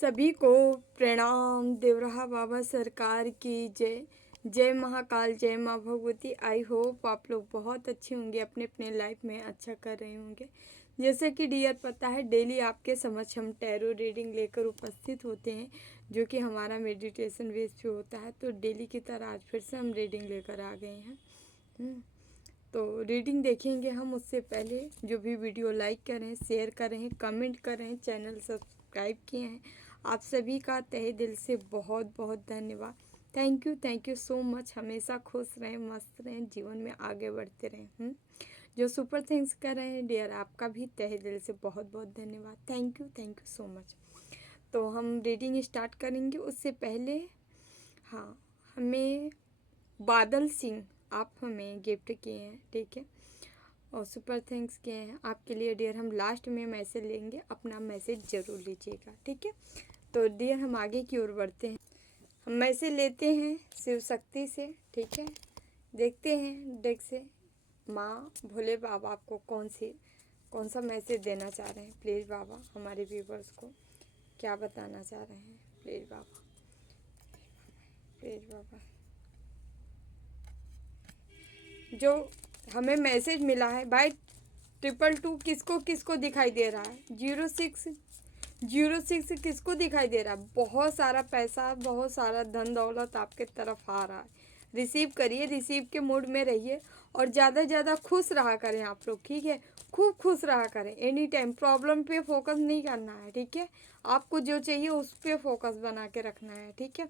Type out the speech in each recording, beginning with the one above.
सभी को प्रणाम। देवराहा बाबा सरकार की जय। जय महाकाल, जय माँ भगवती। आई होप आप लोग बहुत अच्छे होंगे, अपने अपने लाइफ में अच्छा कर रहे होंगे। जैसे कि डियर पता है, डेली आपके समक्ष हम टैरो रीडिंग लेकर उपस्थित होते हैं, जो कि हमारा मेडिटेशन बेस पे होता है। तो डेली की तरह आज फिर से हम रीडिंग लेकर आ गए हैं। तो रीडिंग देखेंगे हम। उससे पहले जो भी वीडियो लाइक करें, शेयर करें, कमेंट करें, चैनल सब्सक्राइब किए हैं, आप सभी का तहे दिल से बहुत बहुत धन्यवाद। Thank you so much. हमेशा खुश रहें, मस्त रहें, जीवन में आगे बढ़ते रहें। जो सुपर थैंक्स कर रहे हैं डियर, आपका भी तहे दिल से बहुत बहुत धन्यवाद। Thank you so much. तो हम रीडिंग स्टार्ट करेंगे। उससे पहले हाँ, हमें बादल सिंह आप हमें गिफ्ट किए हैं, ठीक है, और सुपर थैंक्स किए हैं। आपके लिए डियर हम लास्ट में मैसेज लेंगे, अपना मैसेज ज़रूर लीजिएगा, ठीक है। तो डियर हम आगे की ओर बढ़ते हैं। हम मैसेज लेते हैं शिव शक्ति से, ठीक है। देखते हैं डेक से माँ भोले बाबा आपको कौन सा मैसेज देना चाह रहे हैं। प्लीज़ बाबा हमारे व्यूवर्स को क्या बताना चाह रहे हैं। प्लीज़ बाबा, प्लीज़ बाबा। जो हमें मैसेज मिला है भाई, 222 किसको किसको दिखाई दे रहा है। 06 किसको दिखाई दे रहा है। बहुत सारा पैसा, बहुत सारा धन दौलत आपके तरफ आ रहा है। रिसीव करिए, रिसीव के मूड में रहिए और ज़्यादा से ज़्यादा खुश रहा करें आप लोग, ठीक है। खूब खुश रहा करें एनी टाइम। प्रॉब्लम पे फोकस नहीं करना है, ठीक है। आपको जो चाहिए उस पर फोकस बना के रखना है, ठीक है।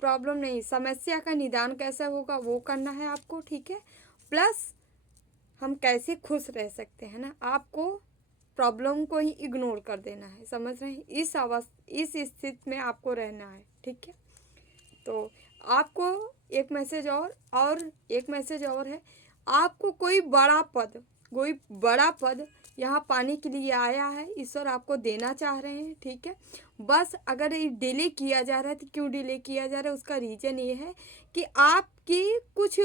प्रॉब्लम नहीं, समस्या का निदान कैसे होगा वो करना है आपको, ठीक है। प्लस हम कैसे खुश रह सकते हैं ना, आपको प्रॉब्लम को ही इग्नोर कर देना है, समझ रहे हैं। इस स्थिति में आपको रहना है, ठीक है। तो आपको एक मैसेज और एक मैसेज और है। आपको कोई बड़ा पद यहाँ पाने के लिए आया है, ईश्वर आपको देना चाह रहे हैं, ठीक है। बस अगर ये डिले किया जा रहा है तो क्यों डिले किया जा रहा है, उसका रीज़न ये है कि आपकी कुछ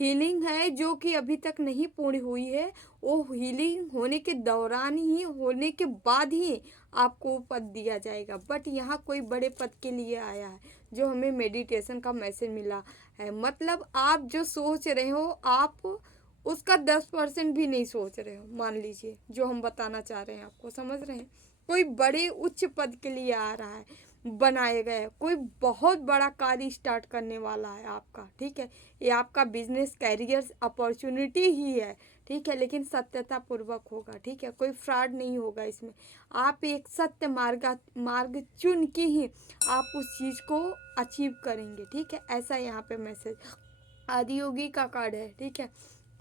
हीलिंग है जो कि अभी तक नहीं पूरी हुई है। वो हीलिंग होने के दौरान ही, होने के बाद ही आपको पद दिया जाएगा। बट यहाँ कोई बड़े पद के लिए आया है, जो हमें मेडिटेशन का मैसेज मिला है। मतलब आप जो सोच रहे हो, आप उसका 10% भी नहीं सोच रहे हो, मान लीजिए, जो हम बताना चाह रहे हैं आपको, समझ रहे हैं। कोई बड़े उच्च पद के लिए आ रहा है, बनाए गए, कोई बहुत बड़ा कार्य स्टार्ट करने वाला है आपका, ठीक है। ये आपका बिजनेस कैरियर अपॉर्चुनिटी ही है, ठीक है, लेकिन सत्यता पूर्वक होगा, ठीक है। कोई फ्रॉड नहीं होगा इसमें। आप एक सत्य मार्ग चुन के ही आप उस चीज़ को अचीव करेंगे, ठीक है। ऐसा यहाँ पे मैसेज आदियोगी का कार्ड है, ठीक है।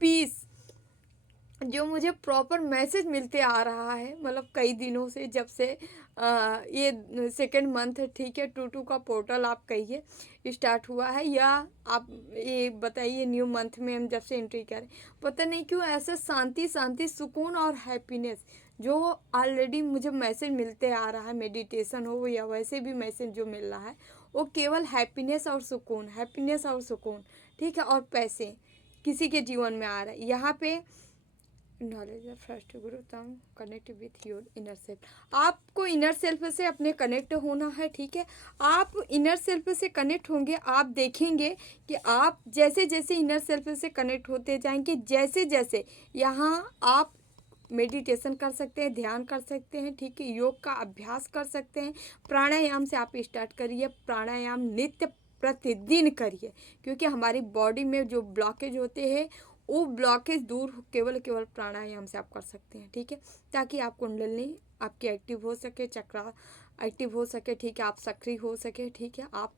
पीस, जो मुझे प्रॉपर मैसेज मिलते आ रहा है, मतलब कई दिनों से, जब से ये सेकेंड मंथ, ठीक है, 22 का पोर्टल आप कहिए स्टार्ट हुआ है, या आप ये बताइए न्यू मंथ में हम जब से एंट्री करें, पता नहीं क्यों ऐसे शांति, सुकून और हैप्पीनेस जो ऑलरेडी मुझे मैसेज मिलते आ रहा है, मेडिटेशन हो या वैसे भी मैसेज जो मिल रहा है, वो केवल हैप्पीनेस और सुकून, ठीक है। और पैसे किसी के जीवन में आ रहा है। यहाँ पे नॉलेज फर्स्ट गुरु तम connect with your inner self. आपको इनर सेल्फ से अपने कनेक्ट होना है, ठीक है। आप इनर सेल्फ से कनेक्ट होंगे, आप देखेंगे कि आप जैसे जैसे इनर सेल्फ से कनेक्ट होते जाएंगे, जैसे जैसे यहाँ आप मेडिटेशन कर सकते हैं, ध्यान कर सकते हैं, ठीक है, योग का अभ्यास कर सकते हैं। प्राणायाम से आप स्टार्ट करिए, प्राणायाम नित्य प्रतिदिन करिए, क्योंकि हमारी बॉडी में जो ब्लॉकेज होते हैं वो ब्लॉकेज दूर केवल प्राणायाम से आप कर सकते हैं, ठीक है। ताकि आप कुंडलिनी आपकी एक्टिव हो सके, चक्रा एक्टिव हो सके, ठीक है, आप सक्रिय हो सके, ठीक है, आप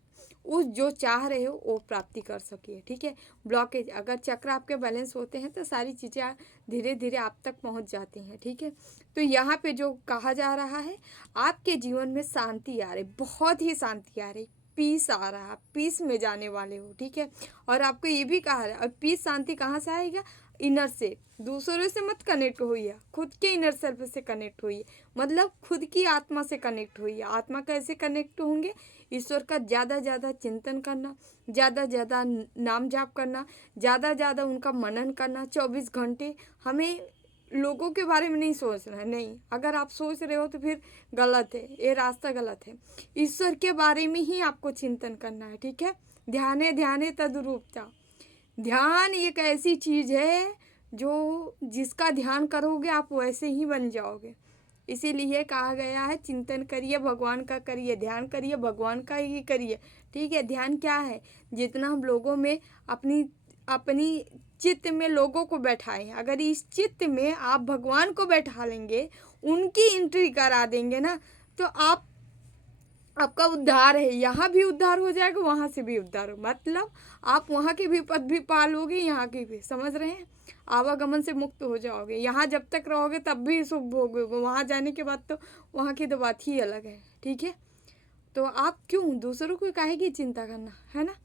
उस जो चाह रहे हो वो प्राप्ति कर सकिए, ठीक है। ब्लॉकेज, अगर चक्र आपके बैलेंस होते हैं तो सारी चीज़ें धीरे धीरे आप तक पहुंच जाती हैं, ठीक है। तो यहाँ पे जो कहा जा रहा है, आपके जीवन में शांति आ रही, बहुत ही शांति आ रही, पीस आ रहा है, पीस में जाने वाले हो, ठीक है। और आपको ये भी कहा है, और पीस शांति कहाँ से आएगा, इनर से। दूसरों से मत कनेक्ट होइए, खुद के इनर सेल्फ से कनेक्ट होइए, मतलब खुद की आत्मा से कनेक्ट होइए। आत्मा कैसे कनेक्ट होंगे, ईश्वर का ज़्यादा चिंतन करना, ज़्यादा नाम जाप करना, ज़्यादा उनका मनन करना। 24 घंटे हमें लोगों के बारे में नहीं सोचना है, नहीं। अगर आप सोच रहे हो तो फिर गलत है, ये रास्ता गलत है। ईश्वर के बारे में ही आपको चिंतन करना है, ठीक है। ध्याने ध्याने तद्रूपता। ध्यान एक ऐसी चीज़ है जो जिसका ध्यान करोगे आप वैसे ही बन जाओगे। इसीलिए कहा गया है चिंतन करिए भगवान का, करिए ध्यान करिए भगवान का ही करिए, ठीक है। ध्यान क्या है? जितना हम लोगों में अपनी अपनी चित्त में लोगों को बैठाएं, अगर इस चित्त में आप भगवान को बैठा लेंगे, उनकी एंट्री करा देंगे ना, तो आपका उद्धार है। यहाँ भी उद्धार हो जाएगा, वहाँ से भी उद्धार हो, मतलब आप वहाँ के भी पद भी पालोगे, यहाँ की भी, समझ रहे हैं। आवागमन से मुक्त हो जाओगे। यहाँ जब तक रहोगे तब भी सुख भोगोगे, वहाँ जाने के बाद तो वहाँ की तो बात ही अलग है, ठीक है। तो आप क्यों दूसरों को काहे की चिंता करना, है ना।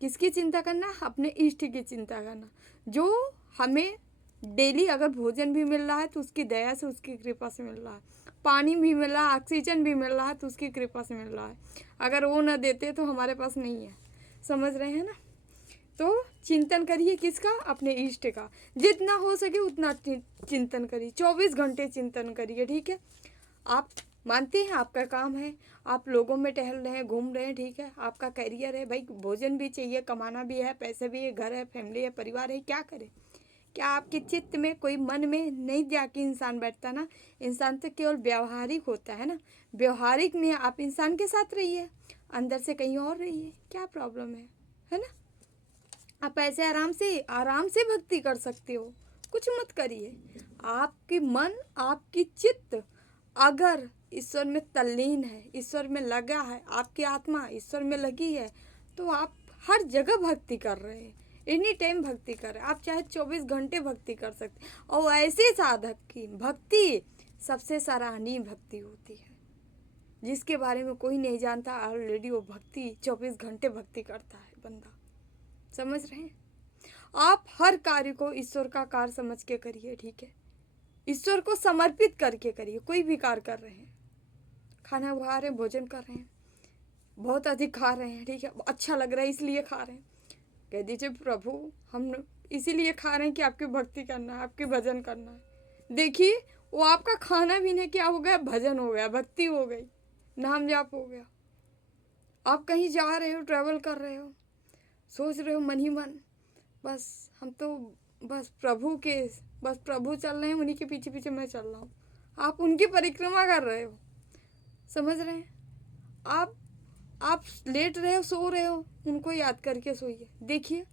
किसकी चिंता करना? अपने इष्ट की चिंता करना, जो हमें डेली अगर भोजन भी मिल रहा है तो उसकी दया से, उसकी कृपा से मिल रहा है। पानी भी मिल रहा है, ऑक्सीजन भी मिल रहा है तो उसकी कृपा से मिल रहा है। अगर वो न देते तो हमारे पास नहीं है, समझ रहे हैं ना। तो चिंतन करिए किसका? अपने इष्ट का। जितना हो सके उतना चिंतन करिए, 24 घंटे चिंतन करिए, ठीक है। आप मानते हैं आपका काम है, आप लोगों में टहल रहे हैं, घूम रहे हैं, ठीक है। आपका करियर है भाई, भोजन भी चाहिए, कमाना भी है, पैसे भी है, घर है, फैमिली है, परिवार है, क्या करें। क्या आपके चित्त में कोई मन में नहीं जाके इंसान बैठता ना। इंसान तो केवल व्यवहारिक होता है ना, व्यवहारिक में आप इंसान के साथ रहिए, अंदर से कहीं और रहिए, क्या प्रॉब्लम है ना। आप ऐसे आराम से भक्ति कर सकते हो, कुछ मत करिए। आपकी मन, आपकी चित्त अगर ईश्वर में तल्लीन है, ईश्वर में लगा है, आपकी आत्मा ईश्वर में लगी है, तो आप हर जगह भक्ति कर रहे हैं, एनी टाइम भक्ति कर रहे हैं। आप चाहे 24 घंटे भक्ति कर सकते हैं। और ऐसे साधक की भक्ति सबसे सराहनीय भक्ति होती है, जिसके बारे में कोई नहीं जानता, ऑलरेडी वो भक्ति 24 घंटे भक्ति करता है बंदा, समझ रहे हैं। आप हर कार्य को ईश्वर का कार्य समझ के करिए, ठीक है। ईश्वर को समर्पित करके करिए। कोई भी कार्य कर रहे हैं, खाना खा रहे हैं, भोजन कर रहे हैं, बहुत अधिक खा रहे हैं, ठीक है, अच्छा लग रहा है इसलिए खा रहे हैं, कह दीजिए प्रभु हम इसीलिए खा रहे हैं कि आपकी भक्ति करना है, आपके भजन करना है। देखिए वो आपका खाना भी नहीं, क्या हो गया? भजन हो गया, भक्ति हो गई, नाम जाप हो गया। आप कहीं जा रहे हो, ट्रैवल कर रहे हो, सोच रहे हो मन ही मन, बस हम तो बस प्रभु चल रहे हैं, उन्हीं के पीछे पीछे मैं चल रहा हूँ। आप उनकी परिक्रमा कर रहे हो, समझ रहे हैं। आप लेट रहे हो, सो रहे हो, उनको याद करके सोइए। देखिए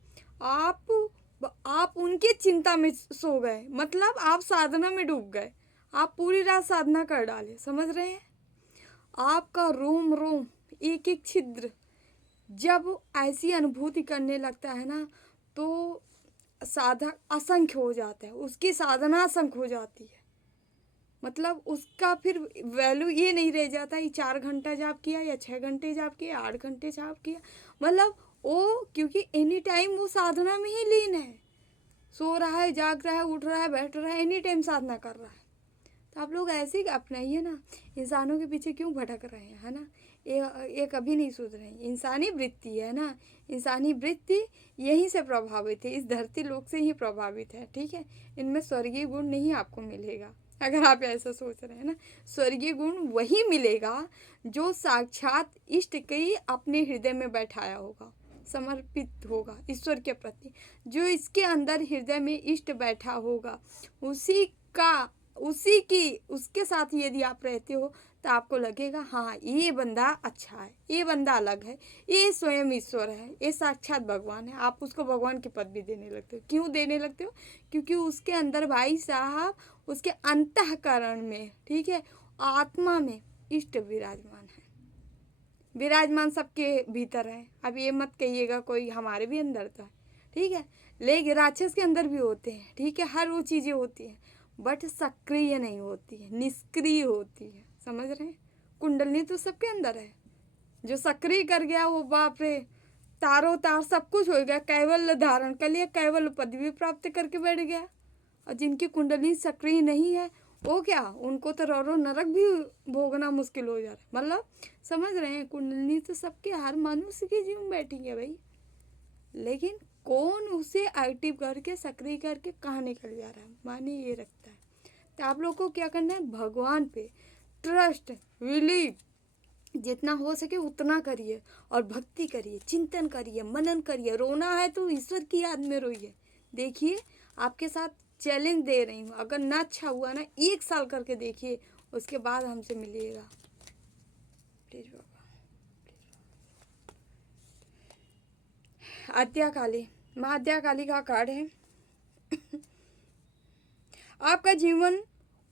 आप उनकी चिंता में सो गए, मतलब आप साधना में डूब गए, आप पूरी रात साधना कर डाले, समझ रहे हैं। आपका रोम रोम, एक एक छिद्र जब ऐसी अनुभूति करने लगता है ना, तो साधक असंख्य हो जाता है, उसकी साधना असंख्य हो जाती है। मतलब उसका फिर वैल्यू ये नहीं रह जाता कि 4 घंटा जाप किया या 6 घंटे जाप किया, 8 घंटे जाप किया, मतलब वो क्योंकि एनी टाइम वो साधना में ही लीन है, सो रहा है, जाग रहा है, उठ रहा है, बैठ रहा है, एनी टाइम साधना कर रहा है। तो आप लोग ऐसे ही अपनाइए ना, इंसानों के पीछे क्यों भटक रहे हैं, है ना। ये कभी नहीं सोच रहे हैं। इंसानी वृत्ति है ना, इंसानी वृत्ति यहीं से प्रभावित है, इस धरती लोक से ही प्रभावित है, ठीक है। इनमें स्वर्गीय गुण नहीं आपको मिलेगा, अगर आप ऐसा सोच रहे हैं ना। स्वर्गीय गुण वही मिलेगा जो साक्षात इष्ट के अपने हृदय में बैठाया होगा, समर्पित होगा ईश्वर के प्रति। जो इसके अंदर हृदय में इष्ट बैठा होगा, उसके साथ यदि आप रहते हो तो आपको लगेगा हाँ ये बंदा अच्छा है, ये बंदा अलग है, ये स्वयं ईश्वर है, ये साक्षात भगवान है। आप उसको भगवान के पद भी देने लगते हो। क्यों देने लगते हो? क्योंकि उसके अंदर भाई साहब, उसके अंतःकरण में, ठीक है, आत्मा में इष्ट विराजमान है। विराजमान सबके भीतर है। अब ये मत कहिएगा कोई हमारे भी अंदर था, ठीक है, लेकिन राक्षस के अंदर भी होते हैं, ठीक है, हर वो चीज़ें होती हैं, बट सक्रिय नहीं होती है, निष्क्रिय होती है, समझ रहे हैं। कुंडलनी तो सबके अंदर है, जो सक्रिय कर गया वो बाप रे, तारों तार सब कुछ हो गया, कैवल्य धारण कर लिया, कैवल्य पदवी प्राप्त करके बैठ गया। और जिनकी कुंडली सक्रिय नहीं है वो क्या, उनको तो रो नरक भी भोगना मुश्किल हो जा रहा है। मतलब समझ रहे हैं, कुंडली तो सबके हर मनुष्य की जीवन बैठी है भाई, लेकिन कौन उसे एक्टिव करके सक्रिय करके कहाँ निकल जा रहा है, माने ये रखता है। तो आप लोग को क्या करना है, भगवान पे ट्रस्ट, बिलीव जितना हो सके उतना करिए और भक्ति करिए, चिंतन करिए, मनन करिए। रोना है तो ईश्वर की याद में रोइए। देखिए आपके साथ चैलेंज दे रही हूँ, अगर ना अच्छा हुआ ना 1 साल करके देखिए, उसके बाद हमसे मिलिएगा प्लीज बाबा। आद्या काली, माँ आद्या काली का कार्ड है। आपका जीवन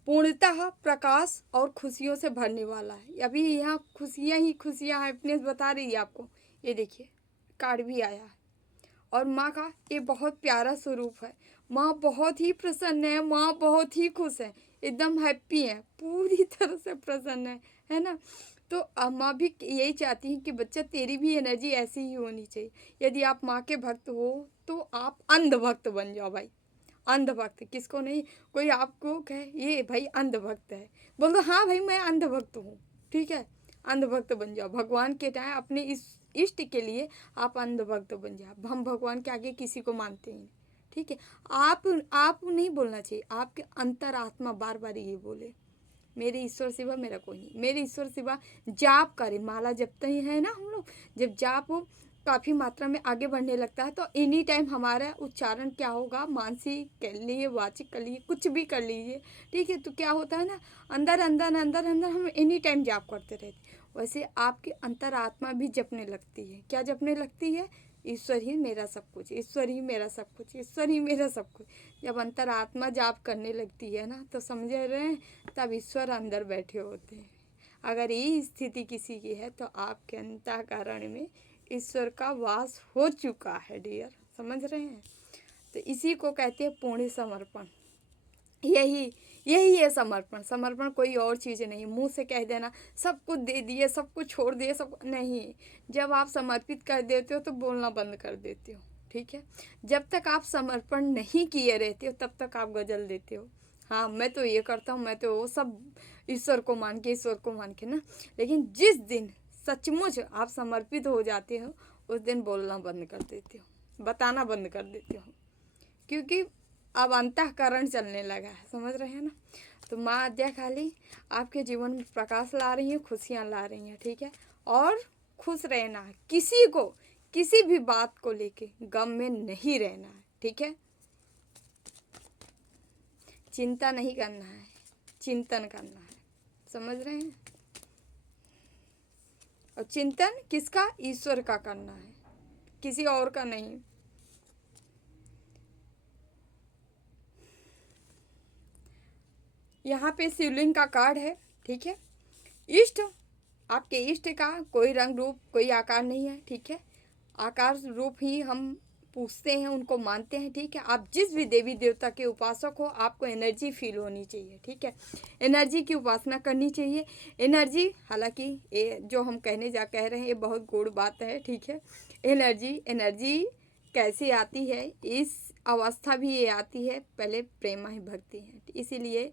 पूर्णतः प्रकाश और खुशियों से भरने वाला है। अभी यहाँ खुशियाँ ही खुशियाँ हैप्पीनेस बता रही है आपको। ये देखिए कार्ड भी आया है और माँ का ये बहुत प्यारा स्वरूप है। माँ बहुत ही प्रसन्न है, माँ बहुत ही खुश है, एकदम हैप्पी है, पूरी तरह से प्रसन्न है ना। तो माँ भी यही चाहती है कि बच्चा तेरी भी एनर्जी ऐसी ही होनी चाहिए। यदि आप माँ के भक्त हो तो आप अंधभक्त बन जाओ भाई। अंधभक्त किसको नहीं, कोई आपको कहे ये भाई अंधभक्त है, बोल दो हाँ भाई मैं अंधभक्त हूँ, ठीक है। अंधभक्त बन जाओ भगवान के टाइम, अपने इस इष्ट के लिए आप अंधभक्त बन जाओ। हम भगवान के आगे किसी को मानते ही नहीं, ठीक है। आप नहीं बोलना चाहिए, आपके अंतरात्मा बार बार ये बोले मेरे ईश्वर सिवा मेरा कोई नहीं, मेरे ईश्वर सिवा। जाप करे, माला जपते ही है ना हम लोग, जब जाप काफ़ी मात्रा में आगे बढ़ने लगता है तो एनी टाइम हमारा उच्चारण क्या होगा, मानसिक कर लिए, वाचिक कर लिए, कुछ भी कर लीजिए, ठीक है। तो क्या होता है ना, अंदर अंदर अंदर अंदर हम एनी टाइम जाप करते रहते। वैसे आपकी अंतरात्मा भी जपने लगती है। क्या जपने लगती है, ईश्वर ही मेरा सब कुछ, ईश्वर ही मेरा सब कुछ, ईश्वर ही मेरा सब कुछ। जब अंतरात्मा जाप करने लगती है ना तो समझ रहे हैं, तब ईश्वर अंदर बैठे होते हैं। अगर ये स्थिति किसी की है तो आपके अंतःकरण में ईश्वर का वास हो चुका है डियर, समझ रहे हैं। तो इसी को कहते हैं पूर्ण समर्पण। यही यही है समर्पण। समर्पण कोई और चीज़ नहीं, मुंह से कह देना सब कुछ दे दिए, सब कुछ छोड़ दिए, सब नहीं। जब आप समर्पित कर देते हो तो बोलना बंद कर देते हो, ठीक है। जब तक आप समर्पण नहीं किए रहते हो तब तक आप गजल देते हो, हाँ मैं तो ये करता हूँ, मैं तो वो सब ईश्वर को मान के ना। लेकिन जिस दिन सचमुच आप समर्पित हो जाते हो उस दिन बोलना बंद कर देते हो, बताना बंद कर देते हो, क्योंकि अब अंतःकरण चलने लगा है, समझ रहे हैं ना। तो माँ आद्या काली आपके जीवन में प्रकाश ला रही हैं, खुशियाँ ला रही हैं, ठीक है। और खुश रहना है, किसी को किसी भी बात को लेके गम में नहीं रहना है, ठीक है। चिंता नहीं करना है, चिंतन करना है, समझ रहे हैं। और चिंतन किसका, ईश्वर का करना है, किसी और का नहीं। यहाँ पे शिवलिंग का कार्ड है, ठीक है। इष्ट, आपके इष्ट का कोई रंग रूप कोई आकार नहीं है, ठीक है। आकार रूप ही हम पूछते हैं, उनको मानते हैं, ठीक है। आप जिस भी देवी देवता के उपासक हो आपको एनर्जी फील होनी चाहिए, ठीक है। एनर्जी की उपासना करनी चाहिए। एनर्जी, हालांकि ये जो हम कह रहे हैं ये बहुत गूढ़ बात है, ठीक है। एनर्जी कैसे आती है, इस अवस्था भी ये आती है, पहले प्रेम ही भक्ति है, इसीलिए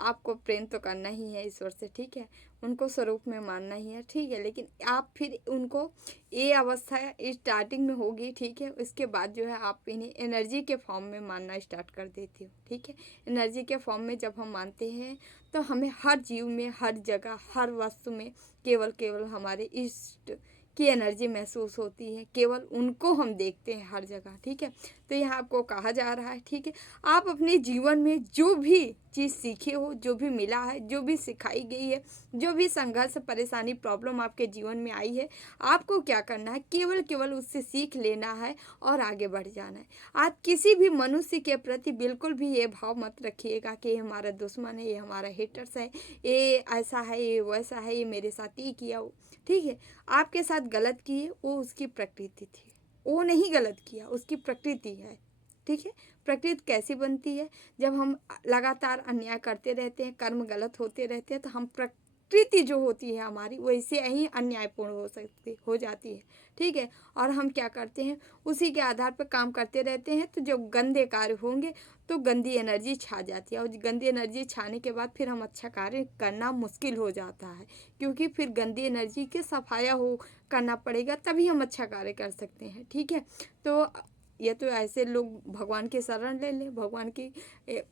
आपको प्रेम तो करना ही है ईश्वर से, ठीक है। उनको स्वरूप में मानना ही है, ठीक है। लेकिन आप फिर उनको, ये अवस्था स्टार्टिंग में होगी, ठीक है। उसके बाद जो है आप इन्हें एनर्जी के फॉर्म में मानना स्टार्ट कर देती हो, ठीक है। एनर्जी के फॉर्म में जब हम मानते हैं तो हमें हर जीव में, हर जगह, हर वस्तु में केवल हमारे इष्ट की एनर्जी महसूस होती है, केवल उनको हम देखते हैं हर जगह, ठीक है। तो यहाँ आपको कहा जा रहा है, ठीक है, आप अपने जीवन में जो भी चीज़ सीखे हो, जो भी मिला है, जो भी सिखाई गई है, जो भी संघर्ष, परेशानी, प्रॉब्लम आपके जीवन में आई है, आपको क्या करना है, केवल उससे सीख लेना है और आगे बढ़ जाना है। आप किसी भी मनुष्य के प्रति बिल्कुल भी ये भाव मत रखिएगा कि ये हमारा दुश्मन है, ये हमारा हेटर्स है, ये ऐसा है, ये वैसा है, ये मेरे साथ ये किया हो, ठीक है। आपके साथ गलत किए, वो उसकी प्रकृति थी, वो नहीं गलत किया, उसकी प्रकृति है, ठीक है। प्रकृति कैसी बनती है, जब हम लगातार अन्याय करते रहते हैं, कर्म गलत होते रहते हैं, तो हम प्रकृति जो होती है हमारी वैसे ही अन्यायपूर्ण हो जाती है, ठीक है। और हम क्या करते हैं, उसी के आधार पर काम करते रहते हैं, तो जो गंदे कार्य होंगे तो गंदी एनर्जी छा जाती है, और गंदी एनर्जी छाने के बाद फिर हम अच्छा कार्य करना मुश्किल हो जाता है, क्योंकि फिर गंदी एनर्जी के सफाया हो करना पड़ेगा, तभी हम अच्छा कार्य कर सकते हैं, ठीक है। तो या तो ऐसे लोग भगवान के शरण ले लें, भगवान की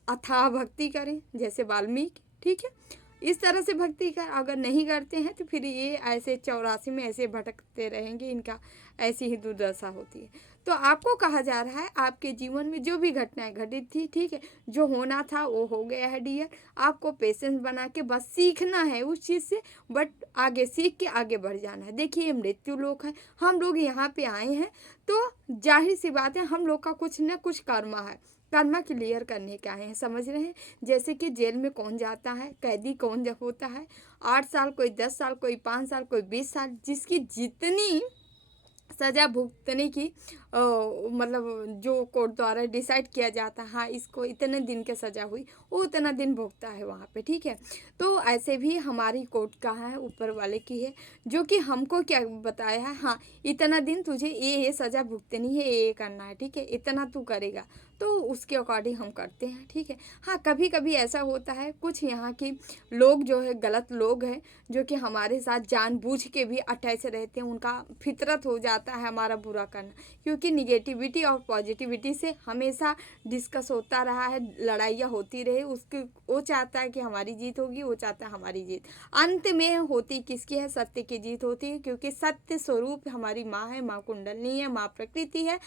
अथाह भक्ति करें जैसे वाल्मीकि, ठीक है। इस तरह से भक्ति कर, अगर नहीं करते हैं तो फिर ये ऐसे 84 में ऐसे भटकते रहेंगे, इनका ऐसी ही दुर्दशा होती है। तो आपको कहा जा रहा है आपके जीवन में जो भी घटनाएं घटित थी, ठीक है, जो होना था वो हो गया है डियर। आपको पेशेंस बना के बस सीखना है उस चीज़ से, बट आगे सीख के आगे बढ़ जाना है। देखिए ये मृत्यु लोक है, हम लोग यहाँ पे आए हैं तो जाहिर सी बात है हम लोग का कुछ न कुछ कर्मा है, कर्मा क्लियर करने के आए हैं, समझ रहे हैं। जैसे कि जेल में कौन जाता है, कैदी कौन होता है, 8 साल, कोई 10 साल, कोई 5 साल, कोई 20 साल, जिसकी जितनी सज़ा भुगतने की मतलब जो कोर्ट द्वारा डिसाइड किया जाता है, हाँ इसको इतने दिन की सज़ा हुई, वो उतना दिन भुगता है वहाँ पे, ठीक है। तो ऐसे भी हमारी कोर्ट का है, ऊपर वाले की है, जो कि हमको क्या बताया है, हाँ इतना दिन तुझे ये सज़ा भुगतनी है, ये करना है, ठीक है, इतना तू करेगा, तो उसके अकॉर्डिंग हम करते हैं, ठीक है। हाँ कभी कभी ऐसा होता है, कुछ यहाँ की लोग जो है गलत लोग हैं, जो कि हमारे साथ जानबूझ के भी अटैच रहते हैं, उनका फितरत हो जाता है हमारा बुरा करना, क्योंकि निगेटिविटी और पॉजिटिविटी से हमेशा डिस्कस होता रहा है, लड़ाइयाँ होती रही, उसकी वो चाहता है कि हमारी जीत होगी, वो चाहता है हमारी जीत, अंत में होती किसकी है, सत्य की जीत होती है, क्योंकि सत्य स्वरूप हमारी माँ है, माँ कुंडलनी है, माँ प्रकृति है,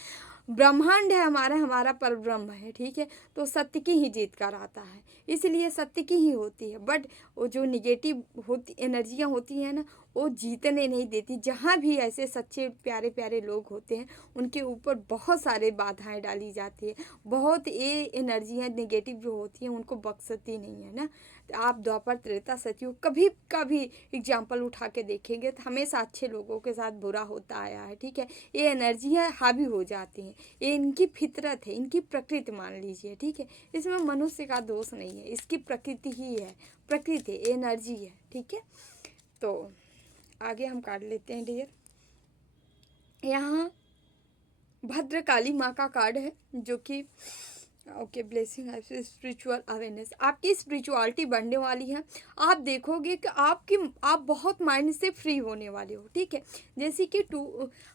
ब्रह्मांड है हमारा, हमारा पर ब्रह्म है, ठीक है। तो सत्य की ही जीत कर आता है, इसलिए सत्य की ही होती है। बट वो जो निगेटिव होती एनर्जियाँ होती हैं ना, वो जीतने नहीं देती। जहाँ भी ऐसे सच्चे प्यारे प्यारे लोग होते हैं, उनके ऊपर बहुत सारे बाधाएं डाली जाती है, बहुत ये एनर्जियाँ निगेटिव जो होती हैं उनको बख्शती नहीं है ना। तो आप द्वापर त्रेता सतयुग कभी कभी एग्जाम्पल उठा के देखेंगे तो हमेशा अच्छे लोगों के साथ बुरा होता आया है, ठीक है। ये एनर्जियाँ हावी हो जाती हैं, ये इनकी फितरत है, इनकी प्रकृति मान लीजिए, ठीक है। इसमें मनुष्य का दोष नहीं है, इसकी प्रकृति ही है, प्रकृति एनर्जी है, ठीक है। तो आगे हम काट लेते हैं डियर। यहाँ भद्रकाली माँ का कार्ड है, जो कि ओके ब्लेसिंग है, स्पिरिचुअल अवेयरनेस, आपकी स्पिरिचुअलिटी बढ़ने वाली है। आप देखोगे कि आप बहुत माइंड से फ्री होने वाले हो, ठीक है। जैसे कि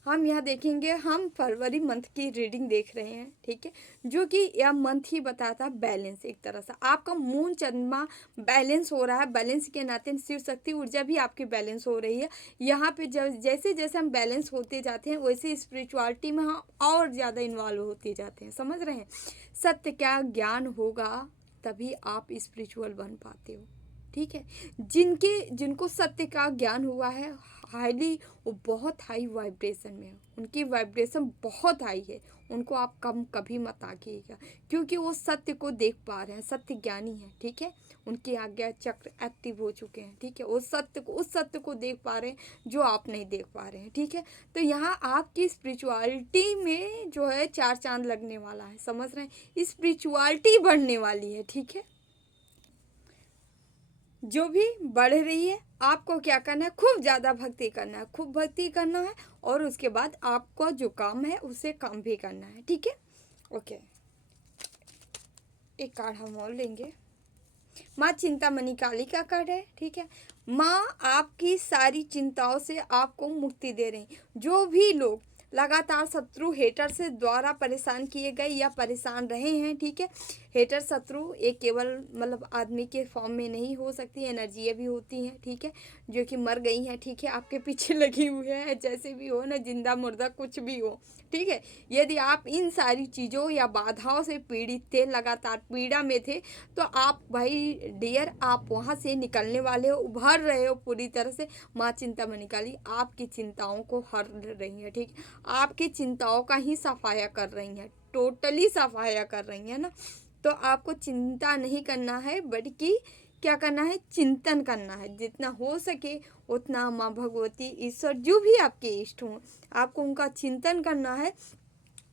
हम यहाँ देखेंगे, हम फरवरी मंथ की रीडिंग देख रहे हैं, ठीक है, जो कि यह मंथ ही बताता है बैलेंस। एक तरह से आपका मून चंद्रमा बैलेंस हो रहा है, बैलेंस के नाते शिव शक्ति ऊर्जा भी आपकी बैलेंस हो रही है। यहाँ पे जैसे जैसे हम बैलेंस होते जाते हैं, वैसे स्पिरिचुअलिटी में हम और ज़्यादा इन्वॉल्व होते जाते हैं, समझ रहे हैं। सत्य का ज्ञान होगा तभी आप स्पिरिचुअल बन पाते हो, ठीक है। जिनको सत्य का ज्ञान हुआ है, हाईली, वो बहुत हाई वाइब्रेशन में है, उनकी वाइब्रेशन बहुत हाई है, उनको आप कम कभी मत आकिएगा, क्योंकि वो सत्य को देख पा रहे हैं, सत्य ज्ञानी है, ठीक है। उनकी आज्ञा चक्र एक्टिव हो चुके हैं, ठीक है। उस सत्य को देख पा रहे हैं जो आप नहीं देख पा रहे हैं, ठीक है। तो यहाँ आपकी स्पिरिचुअलिटी में जो है 4 चांद लगने वाला है, समझ रहे हैं, स्पिरिचुअलिटी बढ़ने वाली है, ठीक है। जो भी बढ़ रही है, आपको क्या करना है, खूब ज़्यादा भक्ति करना है, खूब भक्ति करना है, और उसके बाद आपको जो काम है उसे काम भी करना है, ठीक है। ओके, एक कार्ड हम और लेंगे। माँ चिंतामणि काली का कार्ड है, ठीक है। माँ आपकी सारी चिंताओं से आपको मुक्ति दे रही। जो भी लोग लगातार शत्रु हेटर से द्वारा परेशान किए गए या परेशान रहे हैं, ठीक है। हेटर शत्रु एक केवल मतलब आदमी के फॉर्म में नहीं हो सकती, एनर्जियाँ भी होती हैं, ठीक है, जो कि मर गई हैं, ठीक है, आपके पीछे लगी हुई है, जैसे भी हो ना, जिंदा मुर्दा कुछ भी हो, ठीक है। यदि आप इन सारी चीज़ों या बाधाओं से पीड़ित थे, लगातार पीड़ा में थे, तो आप भाई डियर, आप वहाँ से निकलने वाले हो, उभर रहे हो पूरी तरह से। माँ चिंतामणि काली आपकी चिंताओं को हर रही है, ठीक, आपकी चिंताओं का ही सफाया कर रही हैं, टोटली सफाया कर रही हैं ना। तो आपको चिंता नहीं करना है, बल्कि क्या करना है, चिंतन करना है, जितना हो सके उतना माँ भगवती, ईश्वर, जो भी आपके इष्ट हों, आपको उनका चिंतन करना है,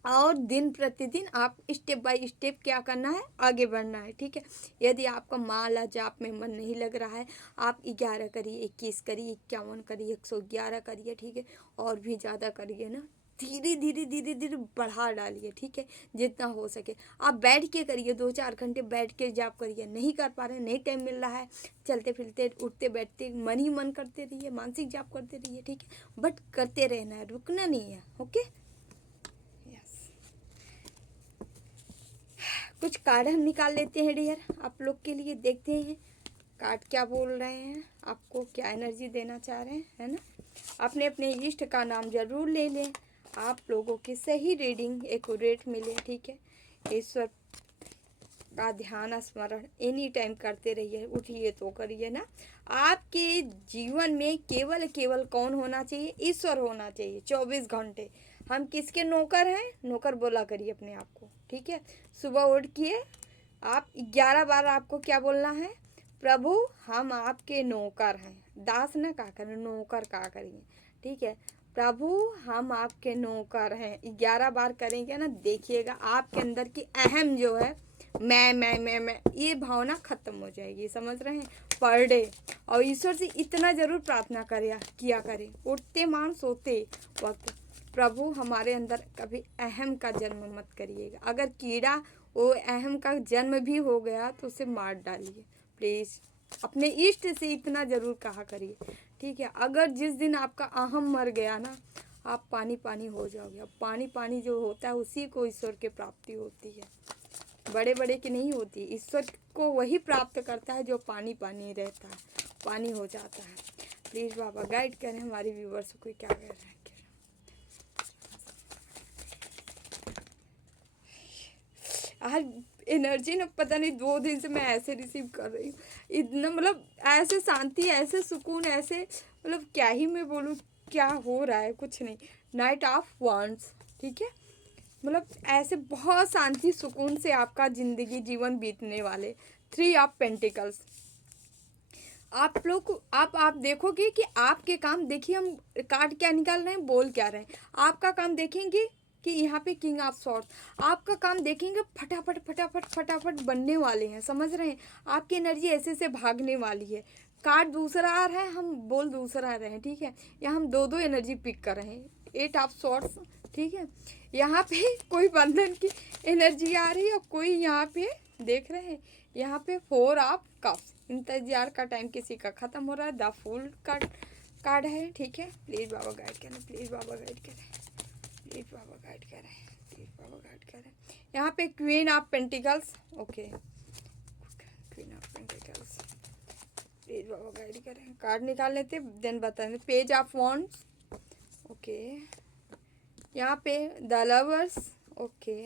और दिन प्रतिदिन आप स्टेप बाय स्टेप क्या करना है, आगे बढ़ना है, ठीक है। यदि आपका माला जाप में मन नहीं लग रहा है, आप 11 करिए, 21 करिए, 51 करिए, 111 करिए, ठीक है, और भी ज़्यादा करिए ना, धीरे धीरे धीरे धीरे बढ़ा डालिए, ठीक है, जितना हो सके। आप बैठ के करिए, 2-4 घंटे बैठ के जाप करिए, नहीं कर पा रहे, नहीं टाइम मिल रहा है, चलते फिरते उठते बैठते मन ही मन करते रहिए, मानसिक जाप करते रहिए, ठीक है, बट करते रहना है, रुकना नहीं है, ओके। कुछ कार्ड हम निकाल लेते हैं डियर आप लोग के लिए। देखते हैं कार्ड क्या बोल रहे हैं, आपको क्या एनर्जी देना चाह रहे हैं, है ना। अपने अपने इष्ट का नाम जरूर ले लें, आप लोगों की सही रीडिंग एक्यूरेट मिले। ठीक है, ईश्वर का ध्यान स्मरण एनी टाइम करते रहिए, उठिए तो करिए ना। आपके जीवन में केवल केवल कौन होना चाहिए, ईश्वर होना चाहिए 24 घंटे। हम किसके नौकर हैं, नौकर बोला करिए अपने आप को। ठीक है, सुबह उठिए, आप 11 बार आपको क्या बोलना है, प्रभु हम आपके नौकर हैं। दास ना कहा करें, नौकर कहा करिए। ठीक है, प्रभु हम आपके नौकर हैं 11 बार करेंगे ना, देखिएगा आपके अंदर की अहम जो है मैं ये भावना खत्म हो जाएगी, समझ रहे हैं। पर डे और ईश्वर से इतना जरूर प्रार्थना किया करें, उठते मान सोते वक्त, प्रभु हमारे अंदर कभी अहम का जन्म मत करिएगा। अगर कीड़ा वो अहम का जन्म भी हो गया तो उसे मार डालिए प्लीज़। अपने इष्ट से इतना जरूर कहा करिए। ठीक है, अगर जिस दिन आपका अहम मर गया ना, आप पानी पानी हो जाओगे। अब पानी पानी जो होता है उसी को ईश्वर की प्राप्ति होती है, बड़े बड़े की नहीं होती। ईश्वर को वही प्राप्त करता है जो पानी पानी रहता है, पानी हो जाता है। प्लीज़ बाबा गाइड करें हमारे व्यूवर्स को क्या कर रहे हैं। आज एनर्जी ना पता नहीं 2 दिन से मैं ऐसे रिसीव कर रही हूँ, इतना मतलब ऐसे शांति, ऐसे सुकून, ऐसे मतलब क्या ही मैं बोलूँ, क्या हो रहा है कुछ नहीं। नाइट ऑफ वांड्स, ठीक है, मतलब ऐसे बहुत शांति सुकून से आपका ज़िंदगी जीवन बीतने वाले। 3 ऑफ पेंटिकल्स, आप लोग आप देखोगे कि आपके काम, देखिए हम कार्ड क्या निकाल रहे हैं, बोल क्या रहे हैं। आपका काम देखेंगे कि यहाँ पे किंग ऑफ सॉर्ड्स, आपका काम देखेंगे फटाफट फटाफट फटाफट बनने वाले हैं, समझ रहे हैं। आपकी एनर्जी ऐसे से भागने वाली है। कार्ड दूसरा आ रहा है, हम बोल दूसरा आ रहे हैं। ठीक है, यहाँ हम दो एनर्जी पिक कर रहे हैं। 8 ऑफ सॉर्ड्स, ठीक है, यहाँ पे कोई बंधन की एनर्जी आ रही है और कोई यहाँ पे देख रहे हैं, यहाँ पे 4 ऑफ कप्स, इंतजार का टाइम किसी का ख़त्म हो रहा है। द फूल कार्ड है। ठीक है, प्लीज़ बाबा गाइड करें, प्लीज़ बाबा गाइड करें, प्लीज़ बाबा गाइड करें, प्लीज़ बाबा गाइड करें। यहाँ पे queen of pentacles, okay, queen of pentacles, please Baba guide करें। कार्ड निकाल लेते देन बताएंगे। पेज ऑफ वॉन्ड्स, ओके, यहाँ पे the lovers, okay,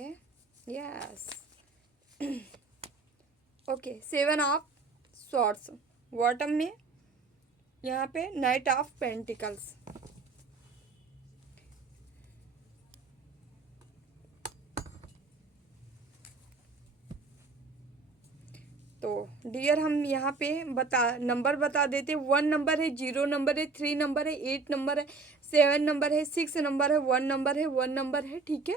yes, okay, 7 of swords, bottom में यहाँ पे नाइट ऑफ पेंटिकल्स। तो डियर हम यहाँ पे नंबर बता देते। 1 नंबर है, 0 नंबर है, 3 नंबर है, 8 नंबर है, 7 नंबर है, 6 नंबर है, 1 नंबर है, 1 नंबर है। ठीक है,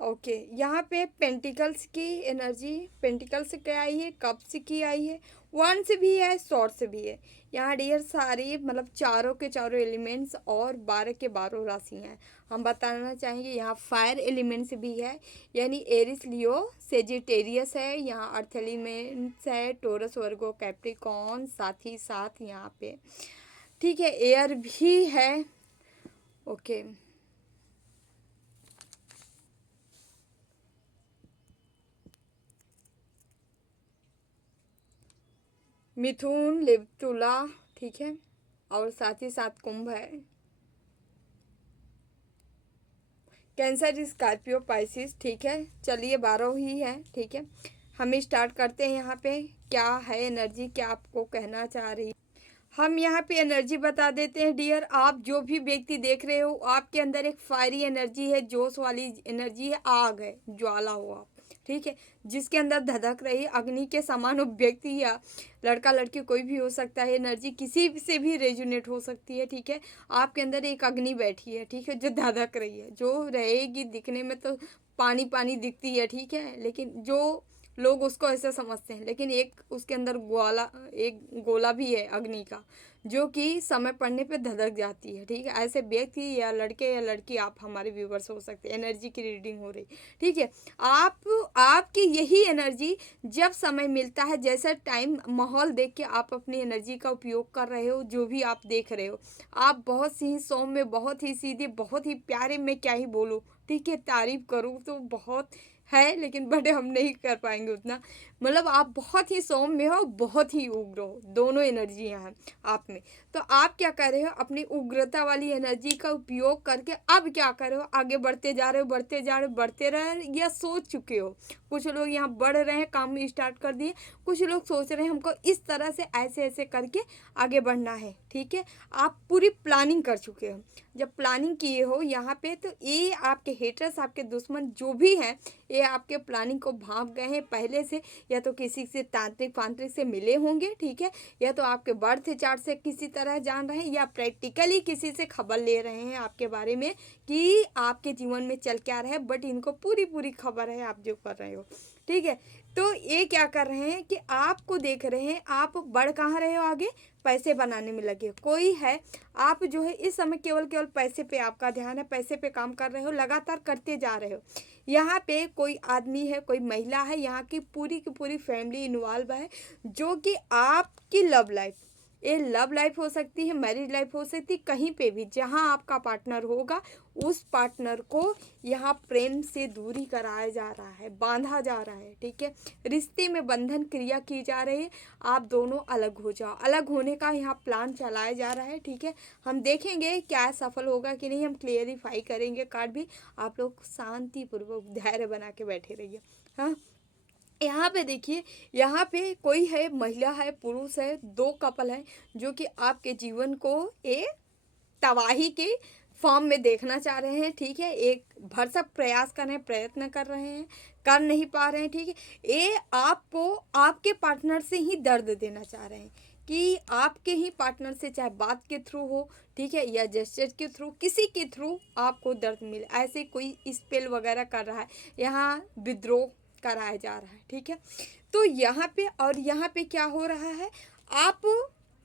ओके, यहाँ पे पेंटिकल्स की एनर्जी, पेंटिकल्स से क्या आई है, कप से की आई है, 1 से भी है, शॉर्ट से भी है। यहाँ डियर सारी मतलब चारों के चारों एलिमेंट्स और 12 के 12 राशियाँ हैं। हम बताना चाहेंगे यहाँ फायर एलिमेंट्स भी है, यानी एरिस, लियो, सेजिटेरियस है, यहाँ अर्थ एलिमेंट्स है, टोरस, वर्गो, कैप्रिकॉर्न, साथ ही साथ यहाँ पे ठीक है एयर भी है। ओके, मिथुन, लिव, तुला, ठीक है, और साथ ही साथ कुंभ है, कैंसर, स्कॉर्पियो, पाइसिस। ठीक है, चलिए 12 ही है। ठीक है, हम स्टार्ट करते हैं। यहाँ पे क्या है एनर्जी, क्या आपको कहना चाह रही है, हम यहाँ पे एनर्जी बता देते हैं डियर। आप जो भी व्यक्ति देख रहे हो, आपके अंदर एक फायरी एनर्जी है, जोश वाली एनर्जी है, आग है, ज्वाला हो आप। ठीक है, जिसके अंदर धधक रही अग्नि के समान, वो व्यक्ति या लड़का लड़की कोई भी हो सकता है, एनर्जी किसी से भी रेजोनेट हो सकती है। ठीक है, आपके अंदर एक अग्नि बैठी है, ठीक है, जो धधक रही है, जो रहेगी दिखने में तो पानी पानी दिखती है, ठीक है, लेकिन जो लोग उसको ऐसे समझते हैं, लेकिन एक उसके अंदर एक गोला भी है अग्नि का, जो कि समय पड़ने पे धधक जाती है। ठीक है, ऐसे व्यक्ति या लड़के या लड़की आप हमारे व्यूवर्स हो सकते हैं। एनर्जी की रीडिंग हो रही, ठीक है, आपकी यही एनर्जी जब समय मिलता है, जैसा टाइम माहौल देख के आप अपनी एनर्जी का उपयोग कर रहे हो, जो भी आप देख रहे हो, आप बहुत ही सौम्य, बहुत ही सीधे, बहुत ही प्यारे, मैं क्या ही बोलूँ, ठीक है, तारीफ करूँ तो बहुत है, लेकिन बट हम नहीं कर पाएंगे उतना। मतलब आप बहुत ही सौम्य हो, बहुत ही उग्र हो, दोनों एनर्जियां हैं आप में। तो आप क्या कर रहे हो, अपनी उग्रता वाली एनर्जी का उपयोग करके अब क्या कर रहे हो, आगे बढ़ते जा रहे हो, बढ़ते जा रहे हो, बढ़ते रहे, या सोच चुके हो। कुछ लोग यहाँ बढ़ रहे हैं, काम स्टार्ट कर दिए, कुछ लोग सोच रहे हैं हमको इस तरह से ऐसे ऐसे करके आगे बढ़ना है। ठीक है, आप पूरी प्लानिंग कर चुके हो। जब प्लानिंग किए हो यहाँ पे, तो ये आपके हेटर्स, आपके दुश्मन जो भी हैं, ये आपके प्लानिंग को भांप गए हैं पहले से। या तो किसी से तांत्रिक फांत्रिक से मिले होंगे, ठीक है, या तो आपके बर्थ चार्ट से किसी तरह जान रहे हैं, या प्रैक्टिकली किसी से खबर ले रहे हैं आपके बारे में कि आपके जीवन में चल क्या रहा है, बट इनको पूरी पूरी खबर है आप जो कर रहे हो। ठीक है, तो ये क्या कर रहे हैं कि आपको देख रहे हैं, आप बढ़ कहाँ रहे हो, आगे पैसे बनाने में लगे। कोई है, आप जो है इस समय केवल केवल पैसे पे आपका ध्यान है, पैसे पे काम कर रहे हो, लगातार करते जा रहे हो। यहाँ पे कोई आदमी है, कोई महिला है, यहाँ की पूरी फैमिली इन्वॉल्व है, जो कि आपकी लव लाइफ, ये लव लाइफ हो सकती है, मैरिज लाइफ हो सकती है, कहीं पे भी जहाँ आपका पार्टनर होगा, उस पार्टनर को यहाँ प्रेम से दूरी कराया जा रहा है, बांधा जा रहा है। ठीक है, रिश्ते में बंधन क्रिया की जा रही है, आप दोनों अलग हो जाओ, अलग होने का यहाँ प्लान चलाया जा रहा है। ठीक है, हम देखेंगे क्या सफल होगा कि नहीं, हम क्लियरिफाई करेंगे कार्ड भी। आप लोग शांतिपूर्वक धैर्य बना के बैठे रहिए। हाँ, यहाँ पे देखिए, यहाँ पे कोई है, महिला है, पुरुष है, दो कपल है, जो कि आपके जीवन को एक तबाही के फॉर्म में देखना चाह रहे हैं। ठीक है, एक भरसक प्रयास कर रहे हैं, प्रयत्न कर रहे हैं, कर नहीं पा रहे हैं। ठीक है, ये आपको आपके पार्टनर से ही दर्द देना चाह रहे हैं कि आपके ही पार्टनर से, चाहे बात के थ्रू हो, ठीक है, या जेस्चर के थ्रू, किसी के थ्रू आपको दर्द मिले, ऐसे कोई स्पेल वगैरह कर रहा है, यहाँ विद्रोह कराया जा रहा है। ठीक है, तो यहाँ पे, और यहाँ पे क्या हो रहा है,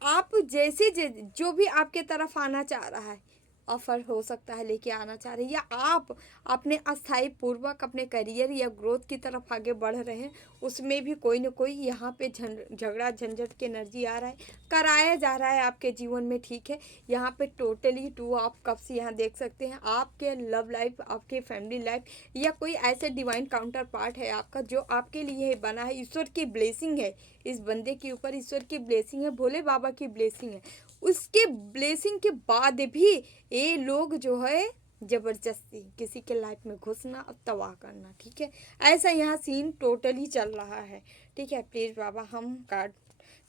आप जैसे जो भी आपके तरफ आना चाह रहा है, ऑफर हो सकता है लेके आना चाह रहे हैं, या आप अपने अस्थाई पूर्वक अपने करियर या ग्रोथ की तरफ आगे बढ़ रहे हैं, उसमें भी कोई ना कोई यहाँ पे झगड़ा झंझट की एनर्जी आ रहा है, कराया जा रहा है आपके जीवन में। ठीक है, यहाँ पे टोटली टू ऑफ कप्स यहाँ देख सकते हैं, आपके लव लाइफ, आपके फैमिली लाइफ, या कोई ऐसे डिवाइन काउंटर पार्ट है आपका जो आपके लिए बना है। ईश्वर की ब्लेसिंग है इस बंदे के ऊपर, ईश्वर की ब्लेसिंग है, भोले बाबा की ब्लेसिंग है। उसके ब्लेसिंग के बाद भी ये लोग जो है ज़बरदस्ती किसी के लाइफ में घुसना और तबाह करना। ठीक है, ऐसा यहाँ सीन टोटली चल रहा है। ठीक है, प्लीज़ बाबा हम कार्ड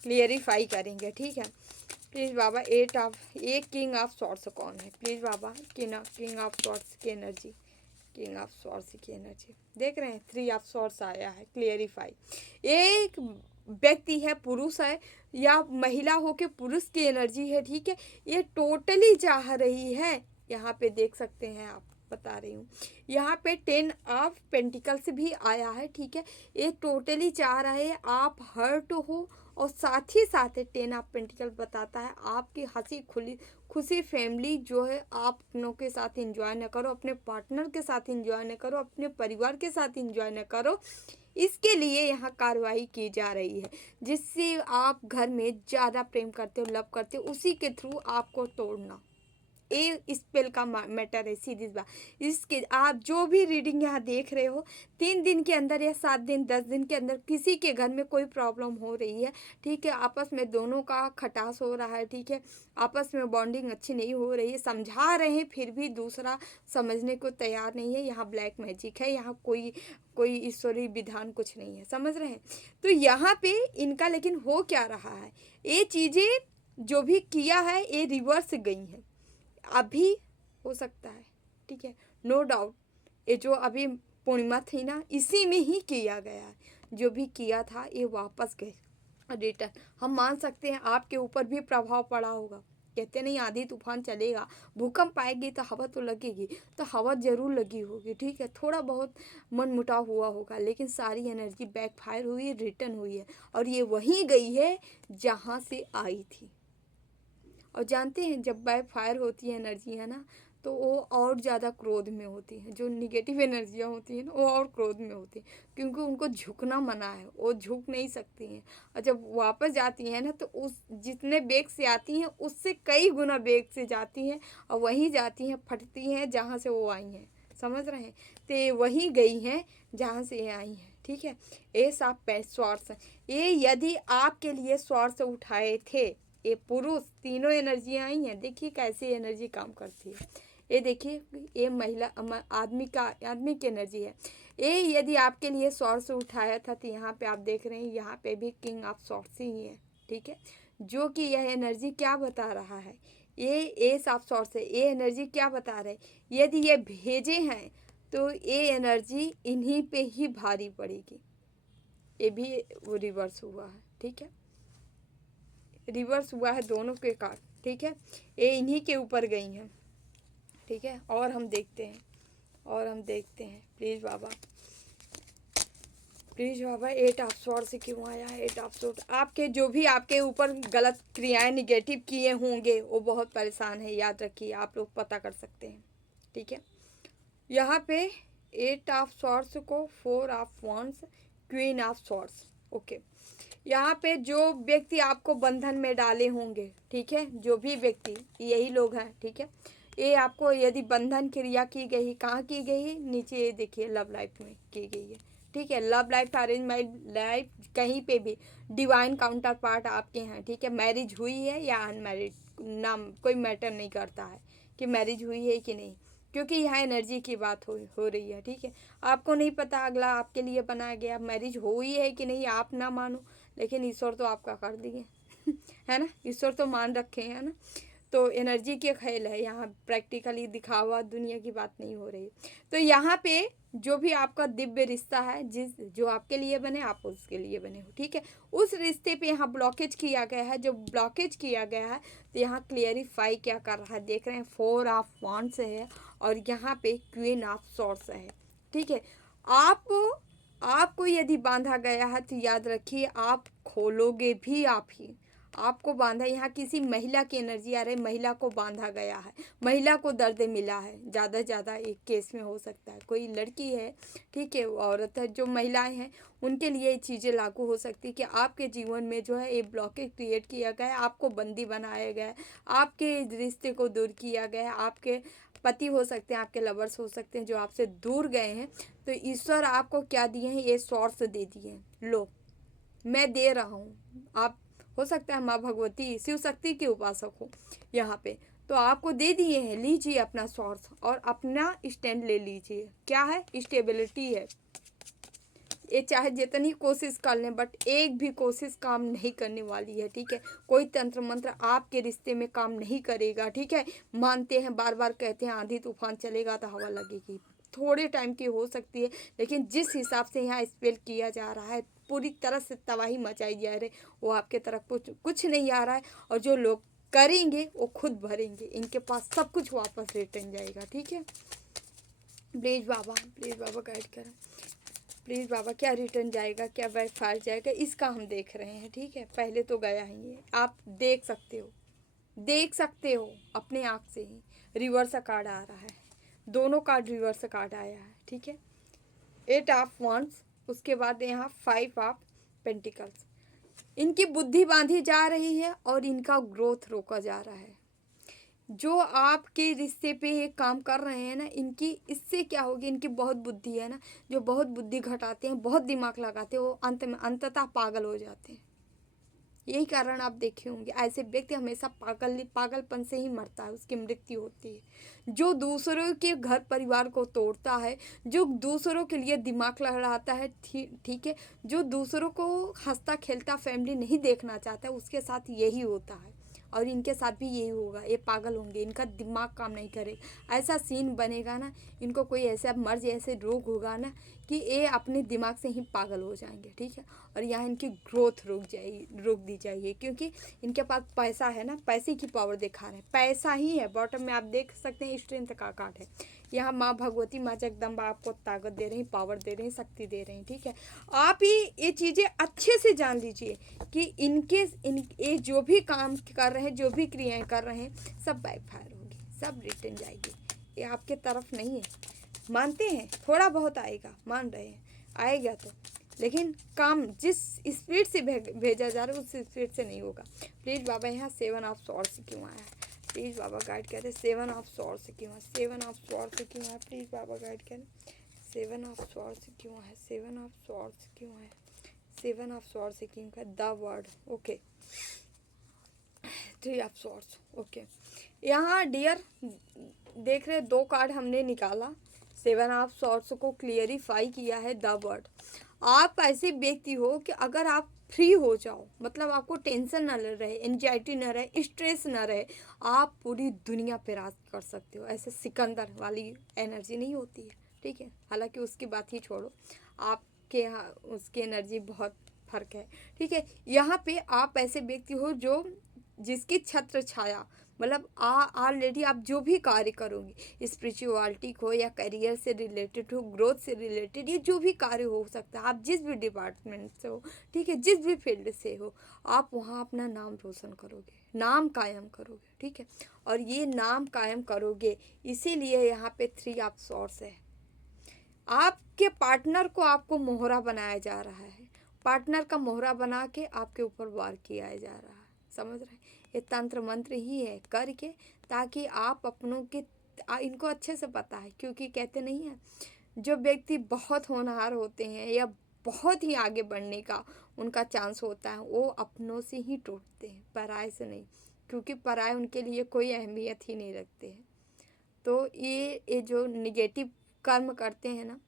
क्लियरिफाई करेंगे। ठीक है, प्लीज़ बाबा एक किंग ऑफ सॉर्ड्स कौन है, please Baba, king of swords की एनर्जी, किंग ऑफ सॉर्ड्स की एनर्जी देख रहे हैं, 3 ऑफ सॉर्ड्स आया है, क्लियरिफाई। एक व्यक्ति है, पुरुष है, या महिला हो के पुरुष की एनर्जी है। ठीक है, ये टोटली चाह रही है, यहाँ पे देख सकते हैं आप, बता रही हूँ, यहाँ पे 10 ऑफ पेंटिकल्स भी आया है। ठीक है, ये टोटली चाह रहा है आप हर्ट हो, और साथ ही साथ 10 ऑफ पेंटिकल बताता है आपकी हंसी खुशी फैमिली जो है आप अपनों के साथ एंजॉय न करो, अपने पार्टनर के साथ एंजॉय न करो, अपने परिवार के साथ एंजॉय न करो, इसके लिए यहाँ कार्रवाई की जा रही है। जिससे आप घर में ज़्यादा प्रेम करते हो, लव करते हो, उसी के थ्रू आपको तोड़ना, ये स्पेल का मैटर है, सीधी बात। इसके आप जो भी रीडिंग यहाँ देख रहे हो, 3 दिन के अंदर या 7 दिन 10 दिन के अंदर किसी के घर में कोई प्रॉब्लम हो रही है। ठीक है, आपस में दोनों का खटास हो रहा है। ठीक है, आपस में बॉन्डिंग अच्छी नहीं हो रही है, समझा रहे हैं फिर भी दूसरा समझने को तैयार नहीं है। यहाँ ब्लैक मैजिक है, यहाँ कोई ईश्वरीय विधान कुछ नहीं है, समझ रहे हैं। तो यहाँ पे इनका लेकिन हो क्या रहा है, ये चीज़ें जो भी किया है ये रिवर्स गई हैं, अभी हो सकता है। ठीक है, नो डाउट, ये जो अभी पूर्णिमा थी ना, इसी में ही किया गया है, जो भी किया था ये वापस गए रिटर्न। हम मान सकते हैं आपके ऊपर भी प्रभाव पड़ा होगा, कहते नहीं आंधी तूफान चलेगा, भूकंप आएगी तो हवा तो लगेगी, तो हवा जरूर लगी होगी। ठीक है, थोड़ा बहुत मन मुटाव हुआ होगा, लेकिन सारी एनर्जी बैकफायर हुई है, रिटर्न हुई है, और ये वहीं गई है जहाँ से आई थी। और जानते हैं जब बैक फायर होती है एनर्जी है ना, तो वो और ज़्यादा क्रोध में होती हैं, जो निगेटिव एनर्जियाँ होती हैं ना, वो और क्रोध में होती हैं, क्योंकि उनको झुकना मना है, वो झुक नहीं सकती हैं। और जब वापस जाती हैं ना, तो उस जितने बेग से आती हैं उससे कई गुना बेग से जाती हैं, और वहीं जाती हैं, फटती हैं जहाँ से वो आई हैं। समझ रहे हैं। तो ये वही गई हैं जहाँ से ये आई हैं, ठीक है। एस ऑफ पेंट्स स्वार्ड्स, ये यदि आपके लिए स्वार्ड्स उठाए थे, ये पुरुष तीनों एनर्जी आई हैं। देखिए कैसी एनर्जी काम करती है। ये देखिए, ये महिला आदमी की एनर्जी है। ये यदि आपके लिए स्वार्ड्स उठाया था, तो यहाँ पे आप देख रहे हैं, यहाँ पे भी किंग ऑफ स्वार्ड्स ही है, ठीक है। जो कि यह एनर्जी क्या बता रहा है, ये एस ऑफ स्वार्ड्स है। ये एनर्जी क्या बता रहे, यदि ये भेजे हैं तो ये एनर्जी इन्हीं पे ही भारी पड़ेगी। ये भी वो रिवर्स हुआ है, ठीक है, रिवर्स हुआ है दोनों के कार्ड, ठीक है। ये इन्हीं के ऊपर गई हैं, ठीक है। और हम देखते हैं please Baba, please Baba, 8 of swords से क्यों आया है? 8 ऑफ स्वॉर्ड्स, आपके जो भी आपके ऊपर गलत क्रियाएं निगेटिव किए होंगे वो बहुत परेशान है, याद रखिए, आप लोग पता कर सकते हैं, ठीक है। यहाँ पे 8 ऑफ स्वॉर्ड्स को 4 of wands, queen of swords, okay. यहाँ पे जो व्यक्ति आपको बंधन में डाले होंगे, ठीक है, जो भी व्यक्ति, यही लोग हैं, ठीक है। ये आपको यदि बंधन क्रिया की गई, कहाँ की गई है? नीचे ये देखिए, लव लाइफ में की गई है, ठीक है। Love life, arrange marriage life, कहीं पे भी डिवाइन काउंटर पार्ट आपके हैं, ठीक है। मैरिज हुई है या अनमैरिड, नाम कोई मैटर नहीं करता है कि मैरिज हुई है कि नहीं, क्योंकि यहाँ एनर्जी की बात हो रही है, ठीक है। आपको नहीं पता अगला आपके लिए बनाया गया, मैरिज हुई है कि नहीं आप ना मानो, लेकिन ईश्वर तो आपका कर दिए है ना, ईश्वर तो मान रखे हैं ना। तो एनर्जी के खेल है, यहाँ प्रैक्टिकली दिखावा दुनिया की बात नहीं हो रही। तो यहाँ पे जो भी आपका दिव्य रिश्ता है, जो आपके लिए बने, आप उसके लिए बने हो, ठीक है। उस रिश्ते पे यहाँ ब्लॉकेज किया गया है, जो ब्लॉकेज किया गया है, तो यहाँ क्लियरिफाई क्या कर रहा है, देख रहे हैं, 4 ऑफ वॉन्ड्स है और यहाँ पे क्वीन ऑफ सॉर्ड्स है, ठीक है। आपको यदि बांधा गया है तो याद रखिए, आप खोलोगे भी आप ही, आपको बांधा, यहाँ किसी महिला की एनर्जी आ रही है, महिला को बांधा गया है, महिला को दर्द मिला है, ज़्यादा से ज़्यादा एक केस में हो सकता है कोई लड़की है, ठीक है, औरत है, जो महिलाएं हैं उनके लिए ये चीज़ें लागू हो सकती है कि आपके जीवन में जो है एक ब्लॉकेज क्रिएट किया गया है, आपको बंदी बनाया गया है, आपके रिश्ते को दूर किया गया है, आपके पति हो सकते हैं, आपके लवर्स हो सकते हैं जो आपसे दूर गए हैं। तो ईश्वर आपको क्या दिए हैं, ये सोर्स दे दिए हैं, लो मैं दे रहा हूँ। आप हो सकता है माँ भगवती शिव शक्ति के उपासक हो यहाँ पे, तो आपको दे दिए हैं, लीजिए अपना सोर्स और अपना स्टैंड ले लीजिए। क्या है? स्टेबिलिटी है। ये चाहे जितनी कोशिश कर लें, बट एक भी कोशिश काम नहीं करने वाली है, ठीक है। कोई तंत्र मंत्र आपके रिश्ते में काम नहीं करेगा, ठीक है। मानते हैं, बार बार कहते हैं आंधी तूफान चलेगा तो हवा लगेगी, थोड़े टाइम की हो सकती है, लेकिन जिस हिसाब से यहाँ स्पेल किया जा रहा है, पूरी तरह से तबाही मचाई जा रही, वो आपके तरफ कुछ नहीं आ रहा है। और जो लोग करेंगे वो खुद भरेंगे, इनके पास सब कुछ वापस रिटर्न जाएगा, ठीक है। प्लीज़ बाबा गाइड करें, प्लीज़ बाबा, क्या रिटर्न जाएगा, क्या बैकफायर जाएगा, इसका हम देख रहे हैं, ठीक है। पहले तो गया ही है, आप देख सकते हो अपने आँख से ही। रिवर्स कार्ड आ रहा है, दोनों कार्ड रिवर्स कार्ड आया है, ठीक है। 8 ऑफ वॉन्ड्स, उसके बाद यहाँ 5 ऑफ पेंटिकल्स। इनकी बुद्धि बांधी जा रही है और इनका ग्रोथ रोका जा रहा है। जो आपके रिश्ते पे ये काम कर रहे हैं ना, इनकी इससे क्या होगी, इनकी बहुत बुद्धि है ना, जो बहुत बुद्धि घटाते हैं, बहुत दिमाग लगाते हैं, वो अंत में अंततः पागल हो जाते हैं। यही कारण आप देखे होंगे, ऐसे व्यक्ति हमेशा पागलपन से ही मरता है, उसकी मृत्यु होती है। जो दूसरों के घर परिवार को तोड़ता है, जो दूसरों के लिए दिमाग लड़ाता है, ठीक है, जो दूसरों को हंसता खेलता फैमिली नहीं देखना चाहता, उसके साथ यही होता है। और इनके साथ भी यही होगा, ये पागल होंगे, इनका दिमाग काम नहीं करेगा, ऐसा सीन बनेगा ना, इनको कोई ऐसा मर्ज ऐसे रोग होगा ना कि ये अपने दिमाग से ही पागल हो जाएंगे, ठीक है। और यहाँ इनकी ग्रोथ रोक दी जाएगी, क्योंकि इनके पास पैसा है ना, पैसे की पावर दिखा रहे हैं, पैसा ही है। बॉटम में आप देख सकते हैं स्ट्रेंथ का कार्ड है, यहाँ माँ भगवती, माँ जगदम्बा आपको ताकत दे रही, पावर दे रही, शक्ति दे रही, ठीक है। आप ही ये चीज़ें अच्छे से जान लीजिए कि ये जो भी काम कर रहे हैं, जो भी क्रियाएं कर रहे हैं, सब बैकफायर होगी, सब रिटर्न जाएगी, ये आपके तरफ नहीं है। मानते हैं थोड़ा बहुत आएगा, मान रहे हैं आएगा तो, लेकिन काम जिस स्पीड से भेजा जा रहा है उस स्पीड से नहीं होगा। प्लीज़ बाबा, यहाँ 7 ऑफ सॉर्ड्स क्यों आया है? प्लीज़ बाबा गाइड करें। 7 ऑफ स्वॉर्ड्स क्यों है? 7 ऑफ स्वॉर्ड्स क्यों है? प्लीज़ बाबा गाइड करें। 7 ऑफ स्वॉर्ड्स क्यों है? 7 ऑफ स्वॉर्ड्स क्यों है? 7 ऑफ स्वॉर्ड्स क्यों है? The word, okay. 3 of swords, okay. यहाँ डियर देख रहे 2 कार्ड हमने निकाला। 7 ऑफ स्वॉर्ड्स को क्लियरिफाई किया है द वर्ड। आप ऐसे व्यक्ति हो कि अगर आप फ्री हो जाओ, मतलब आपको टेंशन ना रहे, एंजाइटी ना रहे, स्ट्रेस ना रहे, आप पूरी दुनिया पे राज कर सकते हो। ऐसे सिकंदर वाली एनर्जी नहीं होती है, ठीक है। हालांकि उसकी बात ही छोड़ो, आपके यहाँ उसकी एनर्जी बहुत फर्क है, ठीक है। यहाँ पे आप ऐसे व्यक्ति हो जो जिसकी छत्र छाया, मतलब ऑलरेडी आप जो भी कार्य करोगे, स्पिरिचुअलिटी को या करियर से रिलेटेड हो, ग्रोथ से रिलेटेड, ये जो भी कार्य हो सकता है, आप जिस भी डिपार्टमेंट से हो, ठीक है, जिस भी फील्ड से हो, आप वहाँ अपना नाम रोशन करोगे, नाम कायम करोगे, ठीक है। और ये नाम कायम करोगे, इसीलिए यहाँ पे 3 ऑफ स्वॉर्ड्स है। आपके पार्टनर को आपको मोहरा बनाया जा रहा है, पार्टनर का मोहरा बना के आपके ऊपर वार किया जा रहा है, समझ रहे हैं। ये तंत्र मंत्र ही है करके, ताकि आप अपनों के इनको अच्छे से पता है, क्योंकि कहते नहीं है जो व्यक्ति बहुत होनहार होते हैं या बहुत ही आगे बढ़ने का उनका चांस होता है, वो अपनों से ही टूटते हैं, पराये से नहीं, क्योंकि पराये उनके लिए कोई अहमियत ही नहीं रखते हैं। तो ये जो निगेटिव कर्म करते हैं ना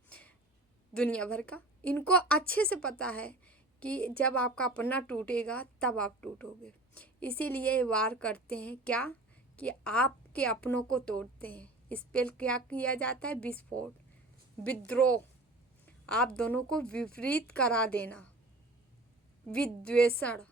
दुनिया भर का, इनको अच्छे से पता है कि जब आपका अपना टूटेगा तब आप टूटोगे। इसीलिए वार करते हैं, क्या कि आपके अपनों को तोड़ते हैं। इस पे क्या किया जाता है? विस्फोट, विद्रोह, आप दोनों को विपरीत करा देना, विद्वेषण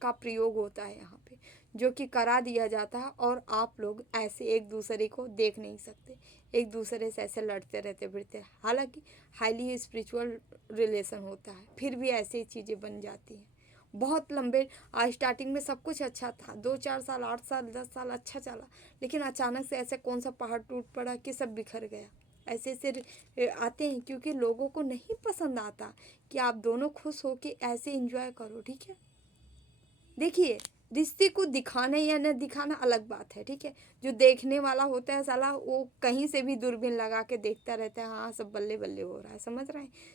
का प्रयोग होता है यहाँ पे, जो कि करा दिया जाता है। और आप लोग ऐसे एक दूसरे को देख नहीं सकते, एक दूसरे से ऐसे लड़ते रहते फिरते, हालांकि हाईली स्पिरिचुअल रिलेशन होता है, फिर भी ऐसी चीज़ें बन जाती हैं। बहुत लंबे स्टार्टिंग में सब कुछ अच्छा था, 2-4 साल, 8 साल, 10 साल अच्छा चला, लेकिन अचानक से ऐसे कौन सा पहाड़ टूट पड़ा कि सब बिखर गया। ऐसे ऐसे आते हैं, क्योंकि लोगों को नहीं पसंद आता कि आप दोनों खुश हो के ऐसे एंजॉय करो, ठीक है। देखिए, रिश्ते को दिखाना या न दिखाना अलग बात है, ठीक है। जो देखने वाला होता है साला, वो कहीं से भी दूरबीन लगा के देखता रहता है, हाँ सब बल्ले बल्ले हो रहा है, समझ रहे हैं।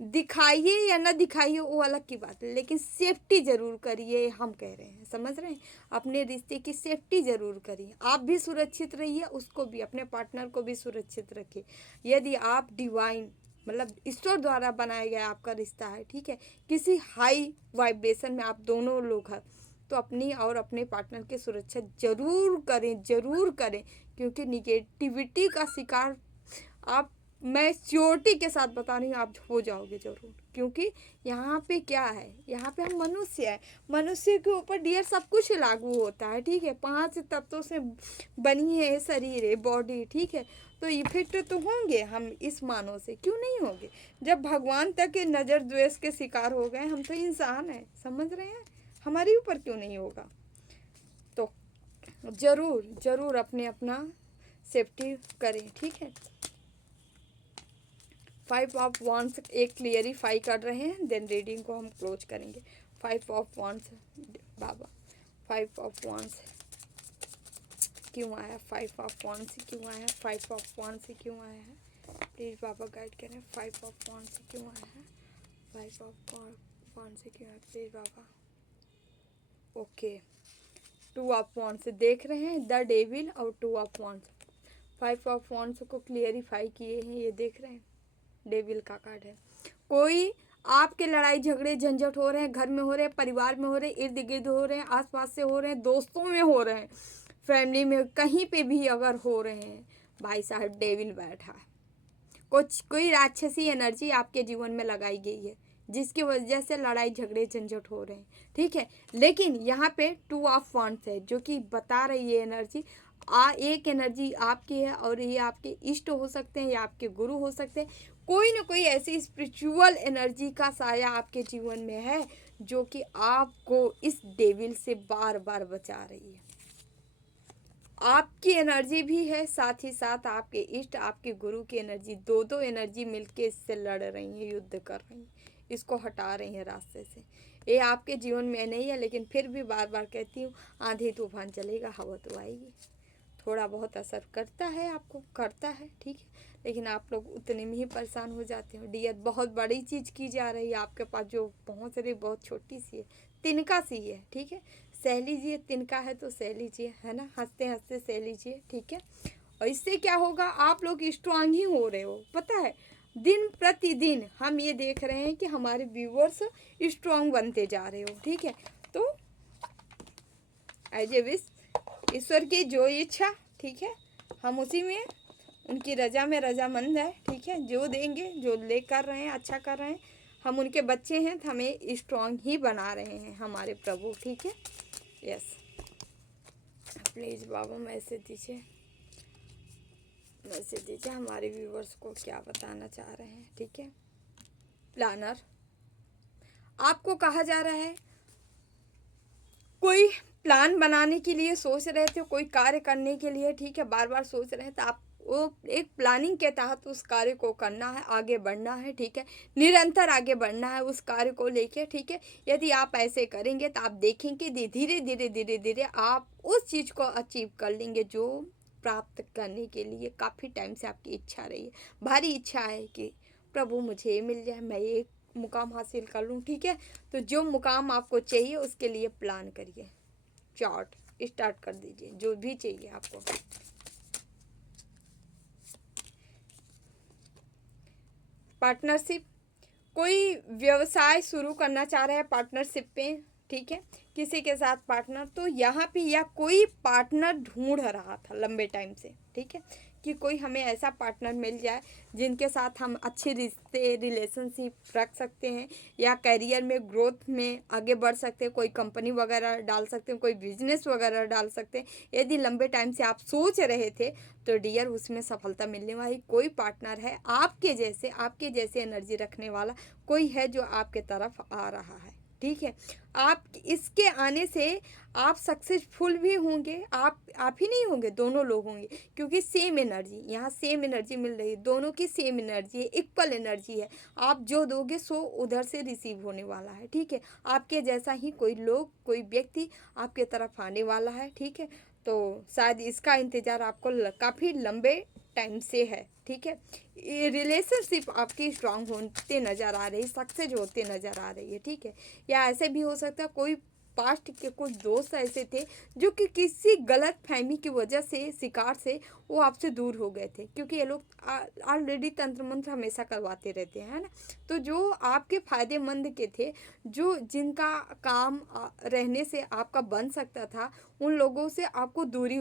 दिखाइए या ना दिखाइए वो अलग की बात है, लेकिन सेफ्टी जरूर करिए, हम कह रहे हैं, समझ रहे हैं। अपने रिश्ते की सेफ्टी जरूर करिए, आप भी सुरक्षित रहिए, उसको भी, अपने पार्टनर को भी सुरक्षित रखिए। यदि आप डिवाइन, मतलब ईश्वर द्वारा बनाया गया आपका रिश्ता है, ठीक है, किसी हाई वाइब्रेशन में आप दोनों लोग हैं, तो अपनी और अपने पार्टनर की सुरक्षा जरूर करें, जरूर करें, क्योंकि निगेटिविटी का शिकार आप, मैं श्योरिटी के साथ बता रही हूँ, आप हो जाओगे जरूर। क्योंकि यहाँ पे क्या है, यहाँ पे हम मनुष्य है, मनुष्य के ऊपर डियर सब कुछ लागू होता है, ठीक है। 5 तत्वों से बनी है शरीर है, बॉडी, ठीक है। तो इफेक्ट तो होंगे हम इस मानव से, क्यों नहीं होंगे। जब भगवान तक के नज़र द्वेष के शिकार हो गए, हम तो इंसान हैं, समझ रहे हैं, हमारे ऊपर क्यों नहीं होगा। तो जरूर जरूर अपना सेफ्टी करें, ठीक है। 5 ऑफ वॉन्ड्स एक क्लियरिफाई कर रहे हैं, देन रीडिंग को हम क्लोज करेंगे। 5 of wands Baba, 5 of wands क्यों आया? 5 ऑफ वॉन्ड्स क्यों आया? 5 ऑफ वॉन्ड्स क्यों आया है? प्लीज़ बाबा गाइड करें। 5 ऑफ वॉन्ड्स क्यों आया है? 5 ऑफ वॉन्ड्स क्यों आया? Please Baba, okay. 2 of wands देख रहे हैं, द डेविल और 2 ऑफ वॉन्ड्स। 5 ऑफ वॉन्ड्स को क्लियरिफाई किए हैं, ये देख रहे हैं, डेविल का कार्ड है। कोई आपके लड़ाई झगड़े झंझट हो रहे हैं, घर में हो रहे हैं, परिवार में हो रहे हैं, इर्द गिर्द हो रहे हैं, आसपास से हो रहे हैं, दोस्तों में हो रहे हैं, फैमिली में, कहीं पे भी अगर हो रहे हैं, भाई साहब डेविल बैठा है। कोई राक्षसी एनर्जी आपके जीवन में लगाई गई है, जिसकी वजह से लड़ाई झगड़े झंझट हो रहे हैं, ठीक है। लेकिन यहाँ पे 2 ऑफ वॉन्ड्स है, जो कि बता रही है एनर्जी, एक एनर्जी आपकी है, और ये आपके इष्ट हो सकते हैं या आपके गुरु हो सकते हैं। कोई ना कोई ऐसी स्पिरिचुअल एनर्जी का साया आपके जीवन में है, जो कि आपको इस डेविल से बार बार बचा रही है। आपकी एनर्जी भी है, साथ ही साथ आपके इष्ट, आपके गुरु की एनर्जी, दो एनर्जी मिलके इससे लड़ रही हैं, युद्ध कर रही हैं, इसको हटा रही हैं रास्ते से। ये आपके जीवन में नहीं है, लेकिन फिर भी बार बार कहती हूँ, आंधी तूफान चलेगा, हवा तो आएगी, थोड़ा बहुत असर करता है, आपको करता है, ठीक है, लेकिन आप लोग उतने में ही परेशान हो जाते हो। डियर, बहुत बड़ी चीज़ की जा रही है आपके पास, जो पहुँच रही बहुत छोटी सी है, तिनका सी है, ठीक है, सह लीजिए, तिनका है तो सह लीजिए, है ना, हंसते हंसते सह लीजिए, ठीक है। और इससे क्या होगा, आप लोग स्ट्रांग ही हो रहे हो, पता है, दिन प्रतिदिन हम ये देख रहे हैं कि हमारे व्यूअर्स स्ट्रांग बनते जा रहे हो, ठीक है। तो एज ए विश, ईश्वर की जो इच्छा, ठीक है, हम उसी में, उनकी रजा में रजामंद है, ठीक है, जो देंगे, जो ले कर रहे हैं, अच्छा कर रहे हैं, हम उनके बच्चे हैं, तो हमें स्ट्रांग ही बना रहे हैं हमारे प्रभु, ठीक है। यस, प्लीज़ बाबा मैसेज दीजिए, मैसेज दीजिए, हमारे व्यूवर्स को क्या बताना चाह रहे हैं, ठीक है। प्लानर, आपको कहा जा रहा है, कोई प्लान बनाने के लिए सोच रहे थे, कोई कार्य करने के लिए, ठीक है, बार बार सोच रहे हैं, तो आप वो एक प्लानिंग के तहत उस कार्य को करना है, आगे बढ़ना है, ठीक है, निरंतर आगे बढ़ना है उस कार्य को लेके, ठीक है। यदि आप ऐसे करेंगे तो आप देखेंगे धीरे धीरे धीरे धीरे आप उस चीज़ को अचीव कर लेंगे जो प्राप्त करने के लिए काफ़ी टाइम से आपकी इच्छा रही है, भारी इच्छा है कि प्रभु मुझे ये मिल जाए, मैं ये मुकाम हासिल कर लूँ, ठीक है। तो जो मुकाम आपको चाहिए उसके लिए प्लान करिए, चार्ट स्टार्ट कर दीजिए, जो भी चाहिए आपको। पार्टनरशिप, कोई व्यवसाय शुरू करना चाह रहे हैं पार्टनरशिप पे, ठीक है, किसी के साथ पार्टनर, तो यहाँ पे या कोई पार्टनर ढूंढ रहा था लंबे टाइम से, ठीक है, कि कोई हमें ऐसा पार्टनर मिल जाए जिनके साथ हम अच्छे रिश्ते रिलेशनशिप रख सकते हैं, या करियर में ग्रोथ में आगे बढ़ सकते हैं, कोई कंपनी वगैरह डाल सकते हैं, कोई बिजनेस वगैरह डाल सकते हैं। यदि लंबे टाइम से आप सोच रहे थे तो डियर उसमें सफलता मिलने वाली कोई पार्टनर है, आपके जैसे एनर्जी रखने वाला कोई है जो आपके तरफ आ रहा है, ठीक है। आप इसके आने से आप सक्सेसफुल भी होंगे, आप ही नहीं होंगे, दोनों लोग होंगे, क्योंकि सेम एनर्जी, यहाँ सेम एनर्जी मिल रही है, दोनों की सेम एनर्जी है, इक्वल एनर्जी है, आप जो दोगे सो उधर से रिसीव होने वाला है, ठीक है। आपके जैसा ही कोई व्यक्ति आपके तरफ आने वाला है, ठीक है। तो शायद इसका इंतज़ार आपको काफ़ी लंबे टाइम से है, ठीक है। ये रिलेशनशिप आपकी स्ट्रांग होते नज़र आ रही, सक्सेस होते नज़र आ रही है, ठीक है। या ऐसे भी हो सकता है कोई पास्ट के कुछ दोस्त ऐसे थे जो कि किसी गलत फहमी की वजह से शिकार से वो आपसे दूर हो गए थे, क्योंकि ये लोग ऑलरेडी तंत्र मंत्र हमेशा करवाते रहते हैं, है ना। तो जो आपके फ़ायदेमंद के थे, जो जिनका काम रहने से आपका बन सकता था, उन लोगों से आपको दूरी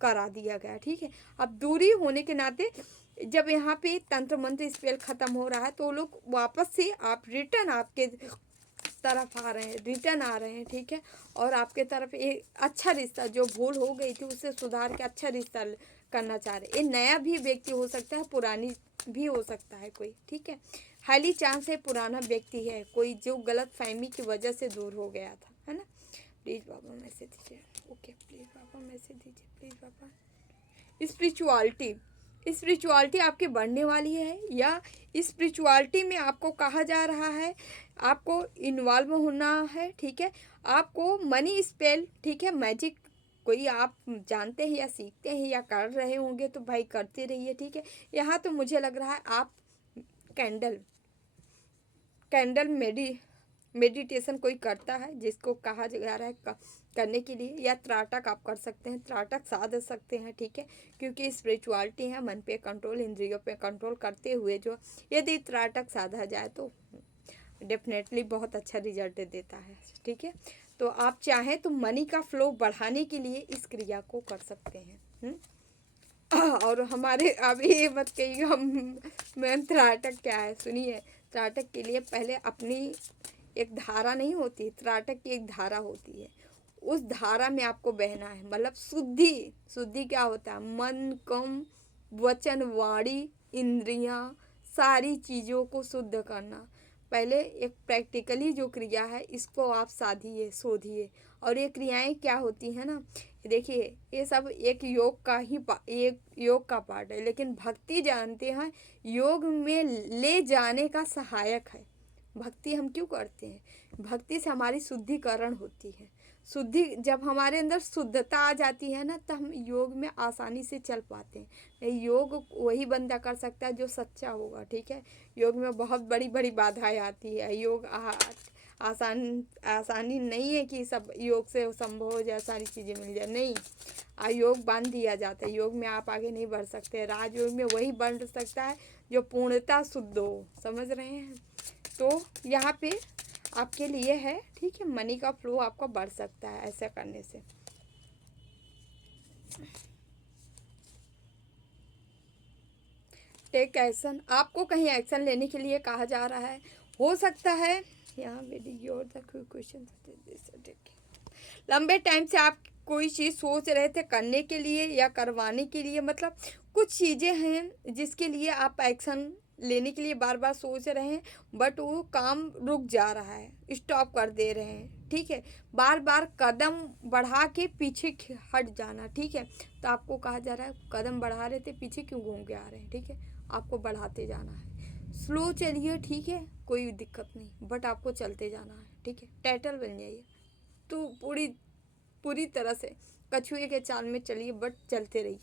करा दिया गया, ठीक है। अब दूरी होने के नाते जब यहाँ पे तंत्र मंत्र स्पेल ख़त्म हो रहा है तो वो लोग वापस से आप रिटर्न आपके तरफ आ रहे हैं, रिटर्न आ रहे हैं, ठीक है। और आपके तरफ एक अच्छा रिश्ता, जो भूल हो गई थी उससे सुधार के अच्छा रिश्ता करना चाह रहे हैं। ये नया भी व्यक्ति हो सकता है, पुरानी भी हो सकता है कोई, ठीक है। हाईली चांस है पुराना व्यक्ति है कोई जो गलत फहमी की वजह से दूर हो गया था, है ना। प्लीज़ बाबा मैसेज दीजिए, ओके, प्लीज़ बाबा मैसेज दीजिए, प्लीज़ बाबा। स्पिरिचुअलिटी आपकी बढ़ने वाली है, या स्पिरिचुअलिटी में आपको कहा जा रहा है आपको इन्वॉल्व होना है, ठीक है। आपको मनी स्पेल, ठीक है, मैजिक कोई आप जानते हैं या सीखते हैं या कर रहे होंगे तो भाई करते रहिए, ठीक है। यहाँ तो मुझे लग रहा है आप कैंडल कैंडल मेडिटेशन कोई करता है जिसको कहा जा रहा है करने के लिए, या त्राटक आप कर सकते हैं, त्राटक साध सकते हैं, ठीक है। क्योंकि स्पिरिचुअलिटी है मन पे कंट्रोल, इंद्रियों पे कंट्रोल करते हुए जो यदि त्राटक साधा जाए तो डेफिनेटली बहुत अच्छा रिजल्ट देता है, ठीक है। तो आप चाहें तो मनी का फ्लो बढ़ाने के लिए इस क्रिया को कर सकते हैं। और हमारे अब ये मत कहिए हम मैम त्राटक क्या है, सुनिए। त्राटक के लिए पहले अपनी एक धारा नहीं होती, त्राटक की एक धारा होती है, उस धारा में आपको बहना है, मतलब शुद्धि क्या होता है, मन कम वचन वाणी इंद्रियां सारी चीज़ों को शुद्ध करना। पहले एक प्रैक्टिकली जो क्रिया है इसको आप साधिए शोधिए। और ये क्रियाएं क्या होती हैं ना, देखिए ये सब एक योग का पार्ट है, लेकिन भक्ति जानते हैं योग में ले जाने का सहायक है, भक्ति हम क्यों करते हैं? भक्ति से हमारी शुद्धिकरण होती है। शुद्धि जब हमारे अंदर शुद्धता आ जाती है ना, तो हम योग में आसानी से चल पाते हैं। योग वही बंदा कर सकता है जो सच्चा होगा, ठीक है। योग में बहुत बड़ी बड़ी बाधाएं आती है। योग आसानी नहीं है कि सब योग से संभव हो जाए, सारी चीज़ें मिल जाए, नहीं। योग बांध दिया जाता है। योग में आप आगे नहीं बढ़ सकते। राजयोग में वही बढ़ सकता है जो पूर्णतः शुद्ध हो, समझ रहे हैं। तो यहाँ पे आपके लिए है, ठीक है। मनी का फ्लो आपका बढ़ सकता है ऐसा करने से। टेक एक्शन, आपको कहीं एक्शन लेने के लिए कहा जा रहा है। हो सकता है यहाँ क्वेश्चन, लंबे टाइम से आप कोई चीज़ सोच रहे थे करने के लिए या करवाने के लिए, मतलब कुछ चीज़ें हैं जिसके लिए आप एक्शन लेने के लिए बार बार सोच रहे हैं, बट वो काम रुक जा रहा है, स्टॉप कर दे रहे हैं, ठीक है। बार बार कदम बढ़ा के पीछे हट जाना, ठीक है। तो आपको कहा जा रहा है कदम बढ़ा रहे थे, पीछे क्यों घूम के आ रहे हैं, ठीक है। आपको बढ़ाते जाना है, स्लो चलिए, ठीक है, कोई दिक्कत नहीं, बट आपको चलते जाना है, ठीक है। टाइटल बन जाइए तो पूरी तरह से कछुए के चाल में चलिए, बट चलते रहिए।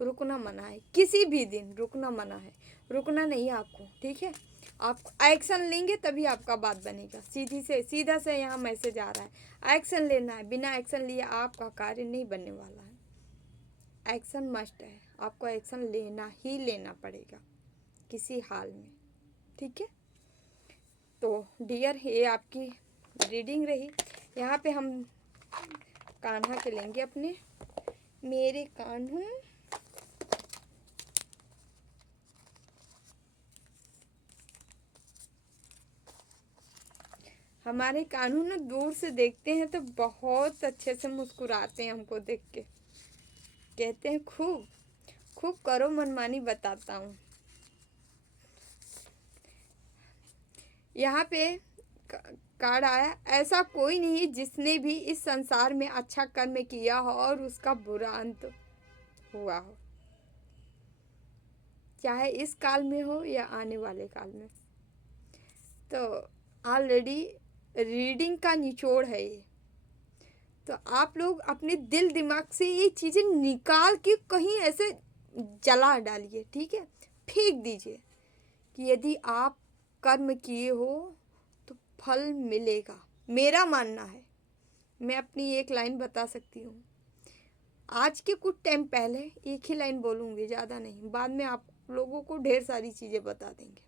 रुकना मना है, किसी भी दिन रुकना मना है, रुकना नहीं है आपको, ठीक है। आप एक्शन लेंगे तभी आपका बात बनेगा। सीधा से यहाँ मैसेज आ रहा है, एक्शन लेना है। बिना एक्शन लिए आपका कार्य नहीं बनने वाला है। एक्शन मस्ट है, आपको एक्शन लेना ही लेना पड़ेगा किसी हाल में, ठीक है। तो डियर, ये आपकी रीडिंग रही। यहाँ पे हम कान्हा के लेंगे अपने। मेरे कान्हा, हमारे कान्हा ना दूर से देखते हैं तो बहुत अच्छे से मुस्कुराते हैं हमको देख के, कहते हैं खूब खूब करो मनमानी, बताता हूँ। यहाँ पे कार्ड आया, ऐसा कोई नहीं जिसने भी इस संसार में अच्छा कर्म किया हो और उसका बुरा अंत हुआ हो, चाहे इस काल में हो या आने वाले काल में। तो ऑलरेडी रीडिंग का निचोड़ है ये। तो आप लोग अपने दिल दिमाग से ये चीज़ें निकाल के कहीं ऐसे जला डालिए, ठीक है, फेंक दीजिए कि यदि आप कर्म किए हो तो फल मिलेगा। मेरा मानना है, मैं अपनी एक लाइन बता सकती हूँ। आज के कुछ टाइम पहले एक ही लाइन बोलूँगी, ज़्यादा नहीं, बाद में आप लोगों को ढेर सारी चीज़ें बता देंगे।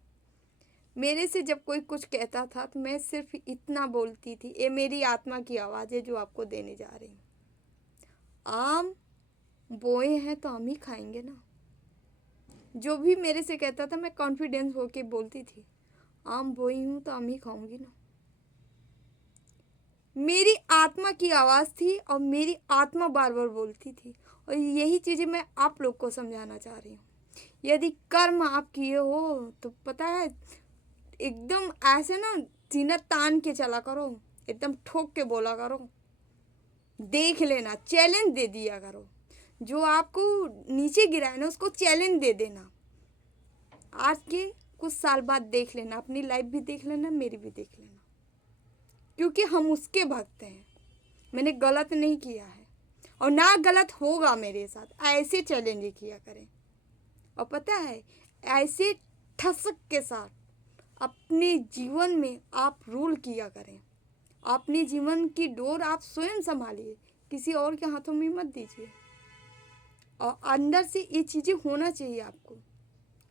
मेरे से जब कोई कुछ कहता था तो मैं सिर्फ इतना बोलती थी, ये मेरी आत्मा की आवाज़ है जो आपको देने जा रही हूँ। आम बोए हैं तो हम ही खाएंगे ना। जो भी मेरे से कहता था मैं कॉन्फिडेंस होके बोलती थी, आम बोई हूँ तो आम ही खाऊंगी ना। मेरी आत्मा की आवाज़ थी और मेरी आत्मा बार बार बोलती थी, और यही चीज़ें मैं आप लोग को समझाना चाह रही हूँ। यदि कर्म आप किए हो तो पता है, एकदम ऐसे ना सीना तान के चला करो, एकदम ठोक के बोला करो, देख लेना, चैलेंज दे दिया करो। जो आपको नीचे गिराए ना उसको चैलेंज दे देना। आज के कुछ साल बाद देख लेना, अपनी लाइफ भी देख लेना, मेरी भी देख लेना, क्योंकि हम उसके भक्त हैं। मैंने गलत नहीं किया है और ना गलत होगा मेरे साथ। ऐसे चैलेंज किया करें, और पता है ऐसे ठसक के साथ अपने जीवन में आप रूल किया करें। अपने जीवन की डोर आप स्वयं संभालिए, किसी और के हाथों में मत दीजिए। और अंदर से ये चीज़ें होना चाहिए आपको।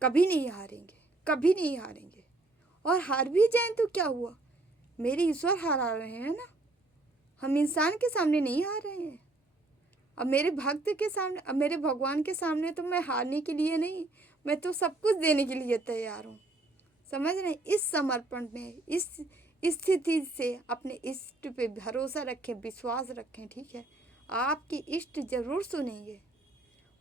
कभी नहीं हारेंगे, कभी नहीं हारेंगे। और हार भी जाएं तो क्या हुआ, मेरे ईश्वर हारा रहे हैं ना, हम इंसान के सामने नहीं हार रहे हैं। अब मेरे भक्त के सामने, अब मेरे भगवान के सामने तो मैं हारने के लिए नहीं, मैं तो सब कुछ देने के लिए तैयार हूँ। समझ रहे हैं? इस समर्पण में, इस स्थिति से अपने इष्ट पे भरोसा रखें, विश्वास रखें, ठीक है। आपकी इष्ट जरूर सुनेंगे।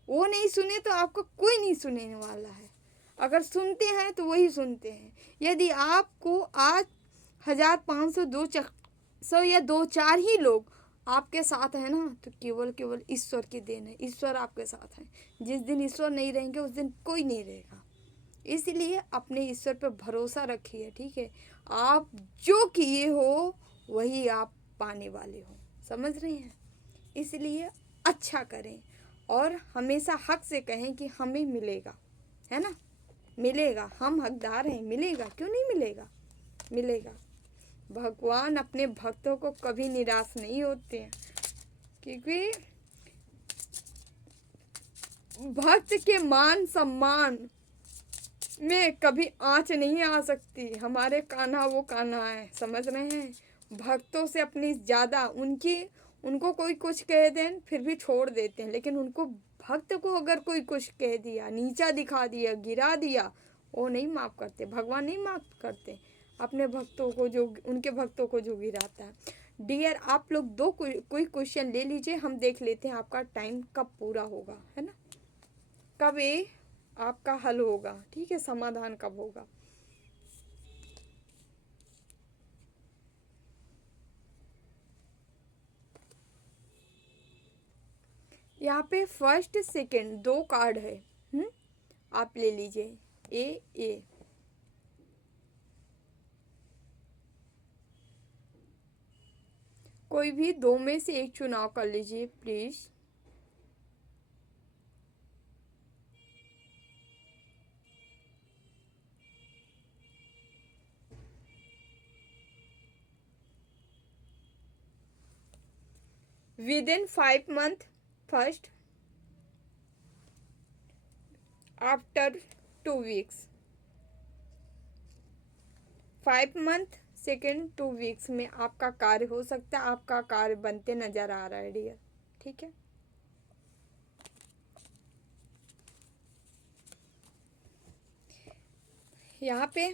वो नहीं सुने तो आपको कोई नहीं सुनने वाला है। अगर सुनते हैं तो वही सुनते हैं। यदि आपको आज 1000, 500, 200 या 2-4 ही लोग आपके साथ है ना, तो केवल ईश्वर की देन है। ईश्वर आपके साथ है। जिस दिन ईश्वर नहीं रहेंगे उस दिन कोई नहीं रहेगा। इसलिए अपने ईश्वर पर भरोसा रखिए, ठीक है। आप जो किए हो वही आप पाने वाले हो, समझ रहे हैं। इसलिए अच्छा करें और हमेशा हक से कहें कि हमें मिलेगा, है ना, मिलेगा, हम हकदार हैं, मिलेगा, क्यों नहीं मिलेगा, मिलेगा। भगवान अपने भक्तों को कभी निराश नहीं होते हैं, क्योंकि भक्त के मान सम्मान में कभी आँच नहीं आ सकती। हमारे कान्हा वो कान्हा है, समझ रहे हैं। भक्तों से अपनी ज़्यादा उनको कोई कुछ कह दें फिर भी छोड़ देते हैं, लेकिन उनको भक्त को अगर कोई कुछ कह दिया, नीचा दिखा दिया, गिरा दिया, वो नहीं माफ़ करते, भगवान नहीं माफ़ करते अपने भक्तों को, जो उनके भक्तों को जो गिराता है। डियर, आप लोग कोई क्वेश्चन ले लीजिए, हम देख लेते हैं आपका टाइम कब पूरा होगा, है ना, कब ये आपका हल होगा, ठीक है, समाधान कब होगा। यहाँ पे फर्स्ट सेकंड 2 कार्ड है। आप ले लीजिए ए। कोई भी 2 में से एक चुनाव कर लीजिए please. With in 5 month first, after 2 weeks. 5 month second 2 weeks में आपका कार्य हो सकता है, आपका कार्य बनते नजर आ रहा है डियर, ठीक है। यहाँ पे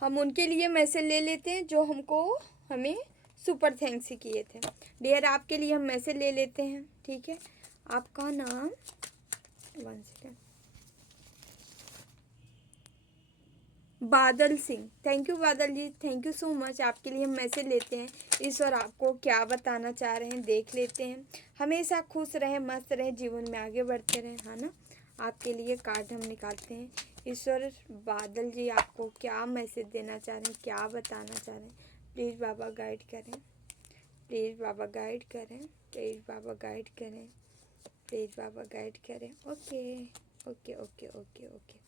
हम उनके लिए मैसेज ले लेते हैं जो हमें सुपर थैंक्स ही किए थे। डियर, आपके लिए हम मैसेज ले लेते हैं, ठीक है। आपका नाम 1 सेकेंड, बादल सिंह। थैंक यू बादल जी, थैंक यू सो मच। आपके लिए हम मैसेज लेते हैं। ईश्वर आपको क्या बताना चाह रहे हैं देख लेते हैं। हमेशा खुश रहें, मस्त रहें, जीवन में आगे बढ़ते रहें, है ना। आपके लिए कार्ड हम निकालते हैं। ईश्वर बादल जी आपको क्या मैसेज देना चाह रहे हैं, क्या बताना चाह रहे हैं, प्लीज़ बाबा गाइड करें, प्लीज़ बाबा गाइड करें, प्लीज़ बाबा गाइड करें, प्लीज़ बाबा गाइड करें। Okay okay okay okay okay,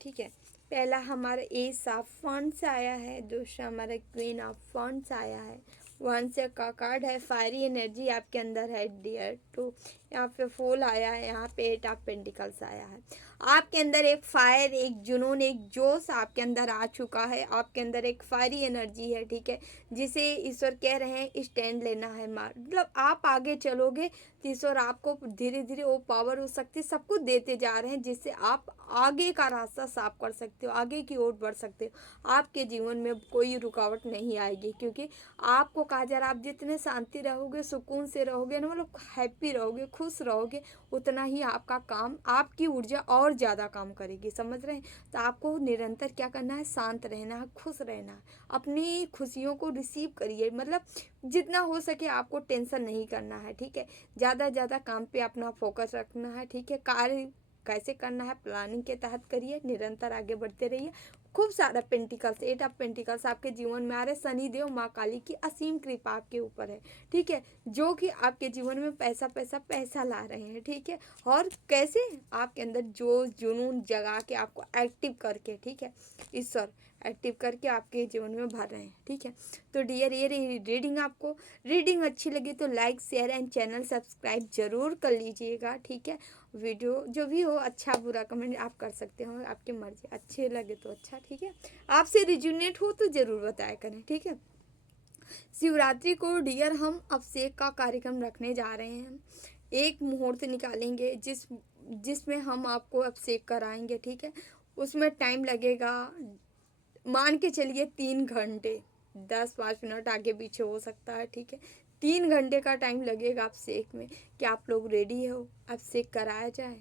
ठीक है। पहला हमारा एस ऑफ फंड्स आया है, दूसरा हमारा क्वीन ऑफ फंड्स आया है, 1 से का कार्ड है, फायरी एनर्जी आपके अंदर है डियर। 2 यहाँ पे फूल आया है, यहाँ पे 8 ऑफ पेंटिकल्स आया है। आपके अंदर एक फायर, एक जुनून, एक जोश आपके अंदर आ चुका है। आपके अंदर एक फायरी एनर्जी है, ठीक है, जिसे ईश्वर कह रहे हैं स्टैंड लेना है, मतलब आप आगे चलोगे तो ईश्वर आपको धीरे धीरे वो पावर, वो शक्ति सब कुछ देते जा रहे हैं, जिससे आप आगे का रास्ता साफ कर सकते हो, आगे की ओर बढ़ सकते हो। आपके जीवन में कोई रुकावट नहीं आएगी, क्योंकि आपको कहा जा रहा है आप जितने शांति रहोगे, सुकून से रहोगे ना, मतलब हैप्पी रहोगे, खुश रहोगे, उतना ही आपका काम, आपकी ऊर्जा और ज़्यादा काम करेगी, समझ रहे हैं। तो आपको निरंतर क्या करना है, शांत रहना है, खुश रहना है, अपनी खुशियों को रिसीव करिए, मतलब जितना हो सके आपको टेंशन नहीं करना है, ठीक है। ज़्यादा ज़्यादा काम पे अपना फोकस रखना है, ठीक है। कार्य कैसे करना है प्लानिंग के तहत करिए, निरंतर आगे बढ़ते रहिए। खूब सारा पेंटिकल्स, 8 ऑफ पेंटिकल्स आपके जीवन में आ रहे। शनिदेव माँ काली की असीम कृपा आपके ऊपर है, ठीक है, जो कि आपके जीवन में पैसा पैसा पैसा ला रहे हैं, ठीक है। और कैसे आपके अंदर जोश जुनून जगा के आपको एक्टिव करके, ठीक है, ईश्वर एक्टिव करके आपके जीवन में भर रहे हैं, ठीक है। तो डियर, ये रीडिंग आपको रीडिंग अच्छी लगी तो like share and channel subscribe जरूर कर लीजिएगा, ठीक है। वीडियो जो भी हो, अच्छा बुरा कमेंट आप कर सकते हो, आपकी मर्जी, अच्छे लगे तो अच्छा, ठीक है, आपसे रिजोनेट हो तो ज़रूर बताया करें, ठीक है। शिवरात्रि को डियर हम अभिषेक का कार्यक्रम रखने जा रहे हैं। एक मुहूर्त निकालेंगे जिसमें हम आपको अभिषेक कराएंगे, ठीक है। उसमें टाइम लगेगा, मान के चलिए 3 घंटे, 10-5 मिनट आगे पीछे हो सकता है, ठीक है। 3 घंटे का टाइम लगेगा अभिषेक में। क्या आप लोग रेडी हो, अभिषेक कराया जाए?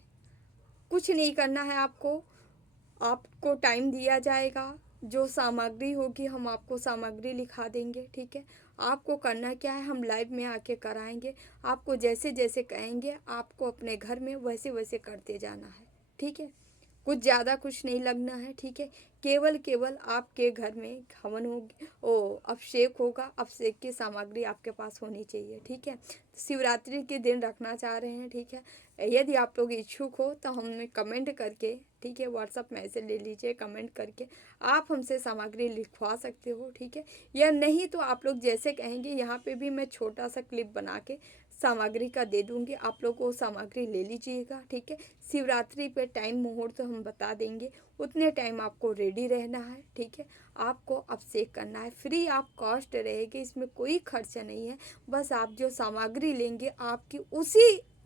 कुछ नहीं करना है आपको टाइम दिया जाएगा, जो सामग्री होगी हम आपको सामग्री लिखा देंगे, ठीक है। आपको करना क्या है, हम लाइव में आके कराएंगे। आपको जैसे जैसे कहेंगे आपको अपने घर में वैसे वैसे करते जाना है, ठीक है। कुछ ज़्यादा कुछ नहीं लगना है, ठीक है। केवल केवल आपके घर में हवन होगी, ओ अभिषेक होगा, अभिषेक की सामग्री आपके पास होनी चाहिए, ठीक है। शिवरात्रि के दिन रखना चाह रहे हैं, ठीक है। यदि आप लोग इच्छुक हो तो हमें कमेंट करके, ठीक है, व्हाट्सअप मैसेज ले लीजिए, कमेंट करके आप हमसे सामग्री लिखवा सकते हो, ठीक है। या नहीं तो आप लोग जैसे कहेंगे, यहाँ पे भी मैं छोटा सा क्लिप बना के सामग्री का दे दूँगी, आप लोग वो सामग्री ले लीजिएगा, ठीक है। शिवरात्रि पे टाइम मुहूर्त तो हम बता देंगे, उतने टाइम आपको रेडी रहना है, ठीक है। आपको अभिषेक करना है, फ्री ऑफ कॉस्ट रहेगी, इसमें कोई खर्च नहीं है। बस आप जो सामग्री लेंगे आपकी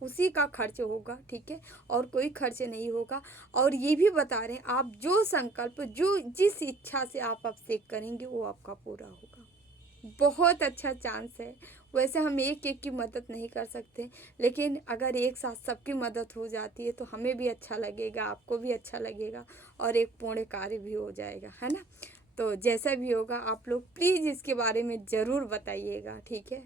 उसी का खर्च होगा, ठीक है, और कोई खर्च नहीं होगा। और ये भी बता रहे हैं, आप जो संकल्प, जो जिस इच्छा से आप अभिषेक करेंगे वो आपका पूरा होगा। बहुत अच्छा चांस है। वैसे हम एक एक की मदद नहीं कर सकते, लेकिन अगर एक साथ सबकी मदद हो जाती है तो हमें भी अच्छा लगेगा, आपको भी अच्छा लगेगा, और एक पुण्य कार्य भी हो जाएगा, है ना। तो जैसा भी होगा आप लोग प्लीज़ इसके बारे में ज़रूर बताइएगा, ठीक है।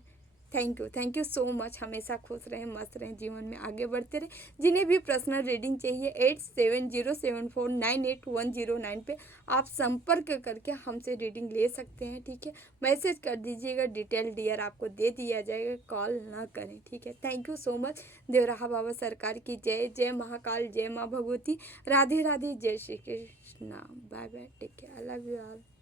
Thank you so much. हमेशा खुश रहें, मस्त रहें, जीवन में आगे बढ़ते रहें। जिन्हें भी पर्सनल रीडिंग चाहिए 8707498109 पे आप संपर्क करके हमसे रीडिंग ले सकते हैं, ठीक है। मैसेज कर दीजिएगा, डिटेल डियर आपको दे दिया जाएगा, कॉल ना करें, ठीक है। Thank you so much. Devraha Baba सरकार की जय। जय महाकाल, जय माँ भगवती। राधे राधे, जय Shri Krishna. Bye bye, take care, I love you all.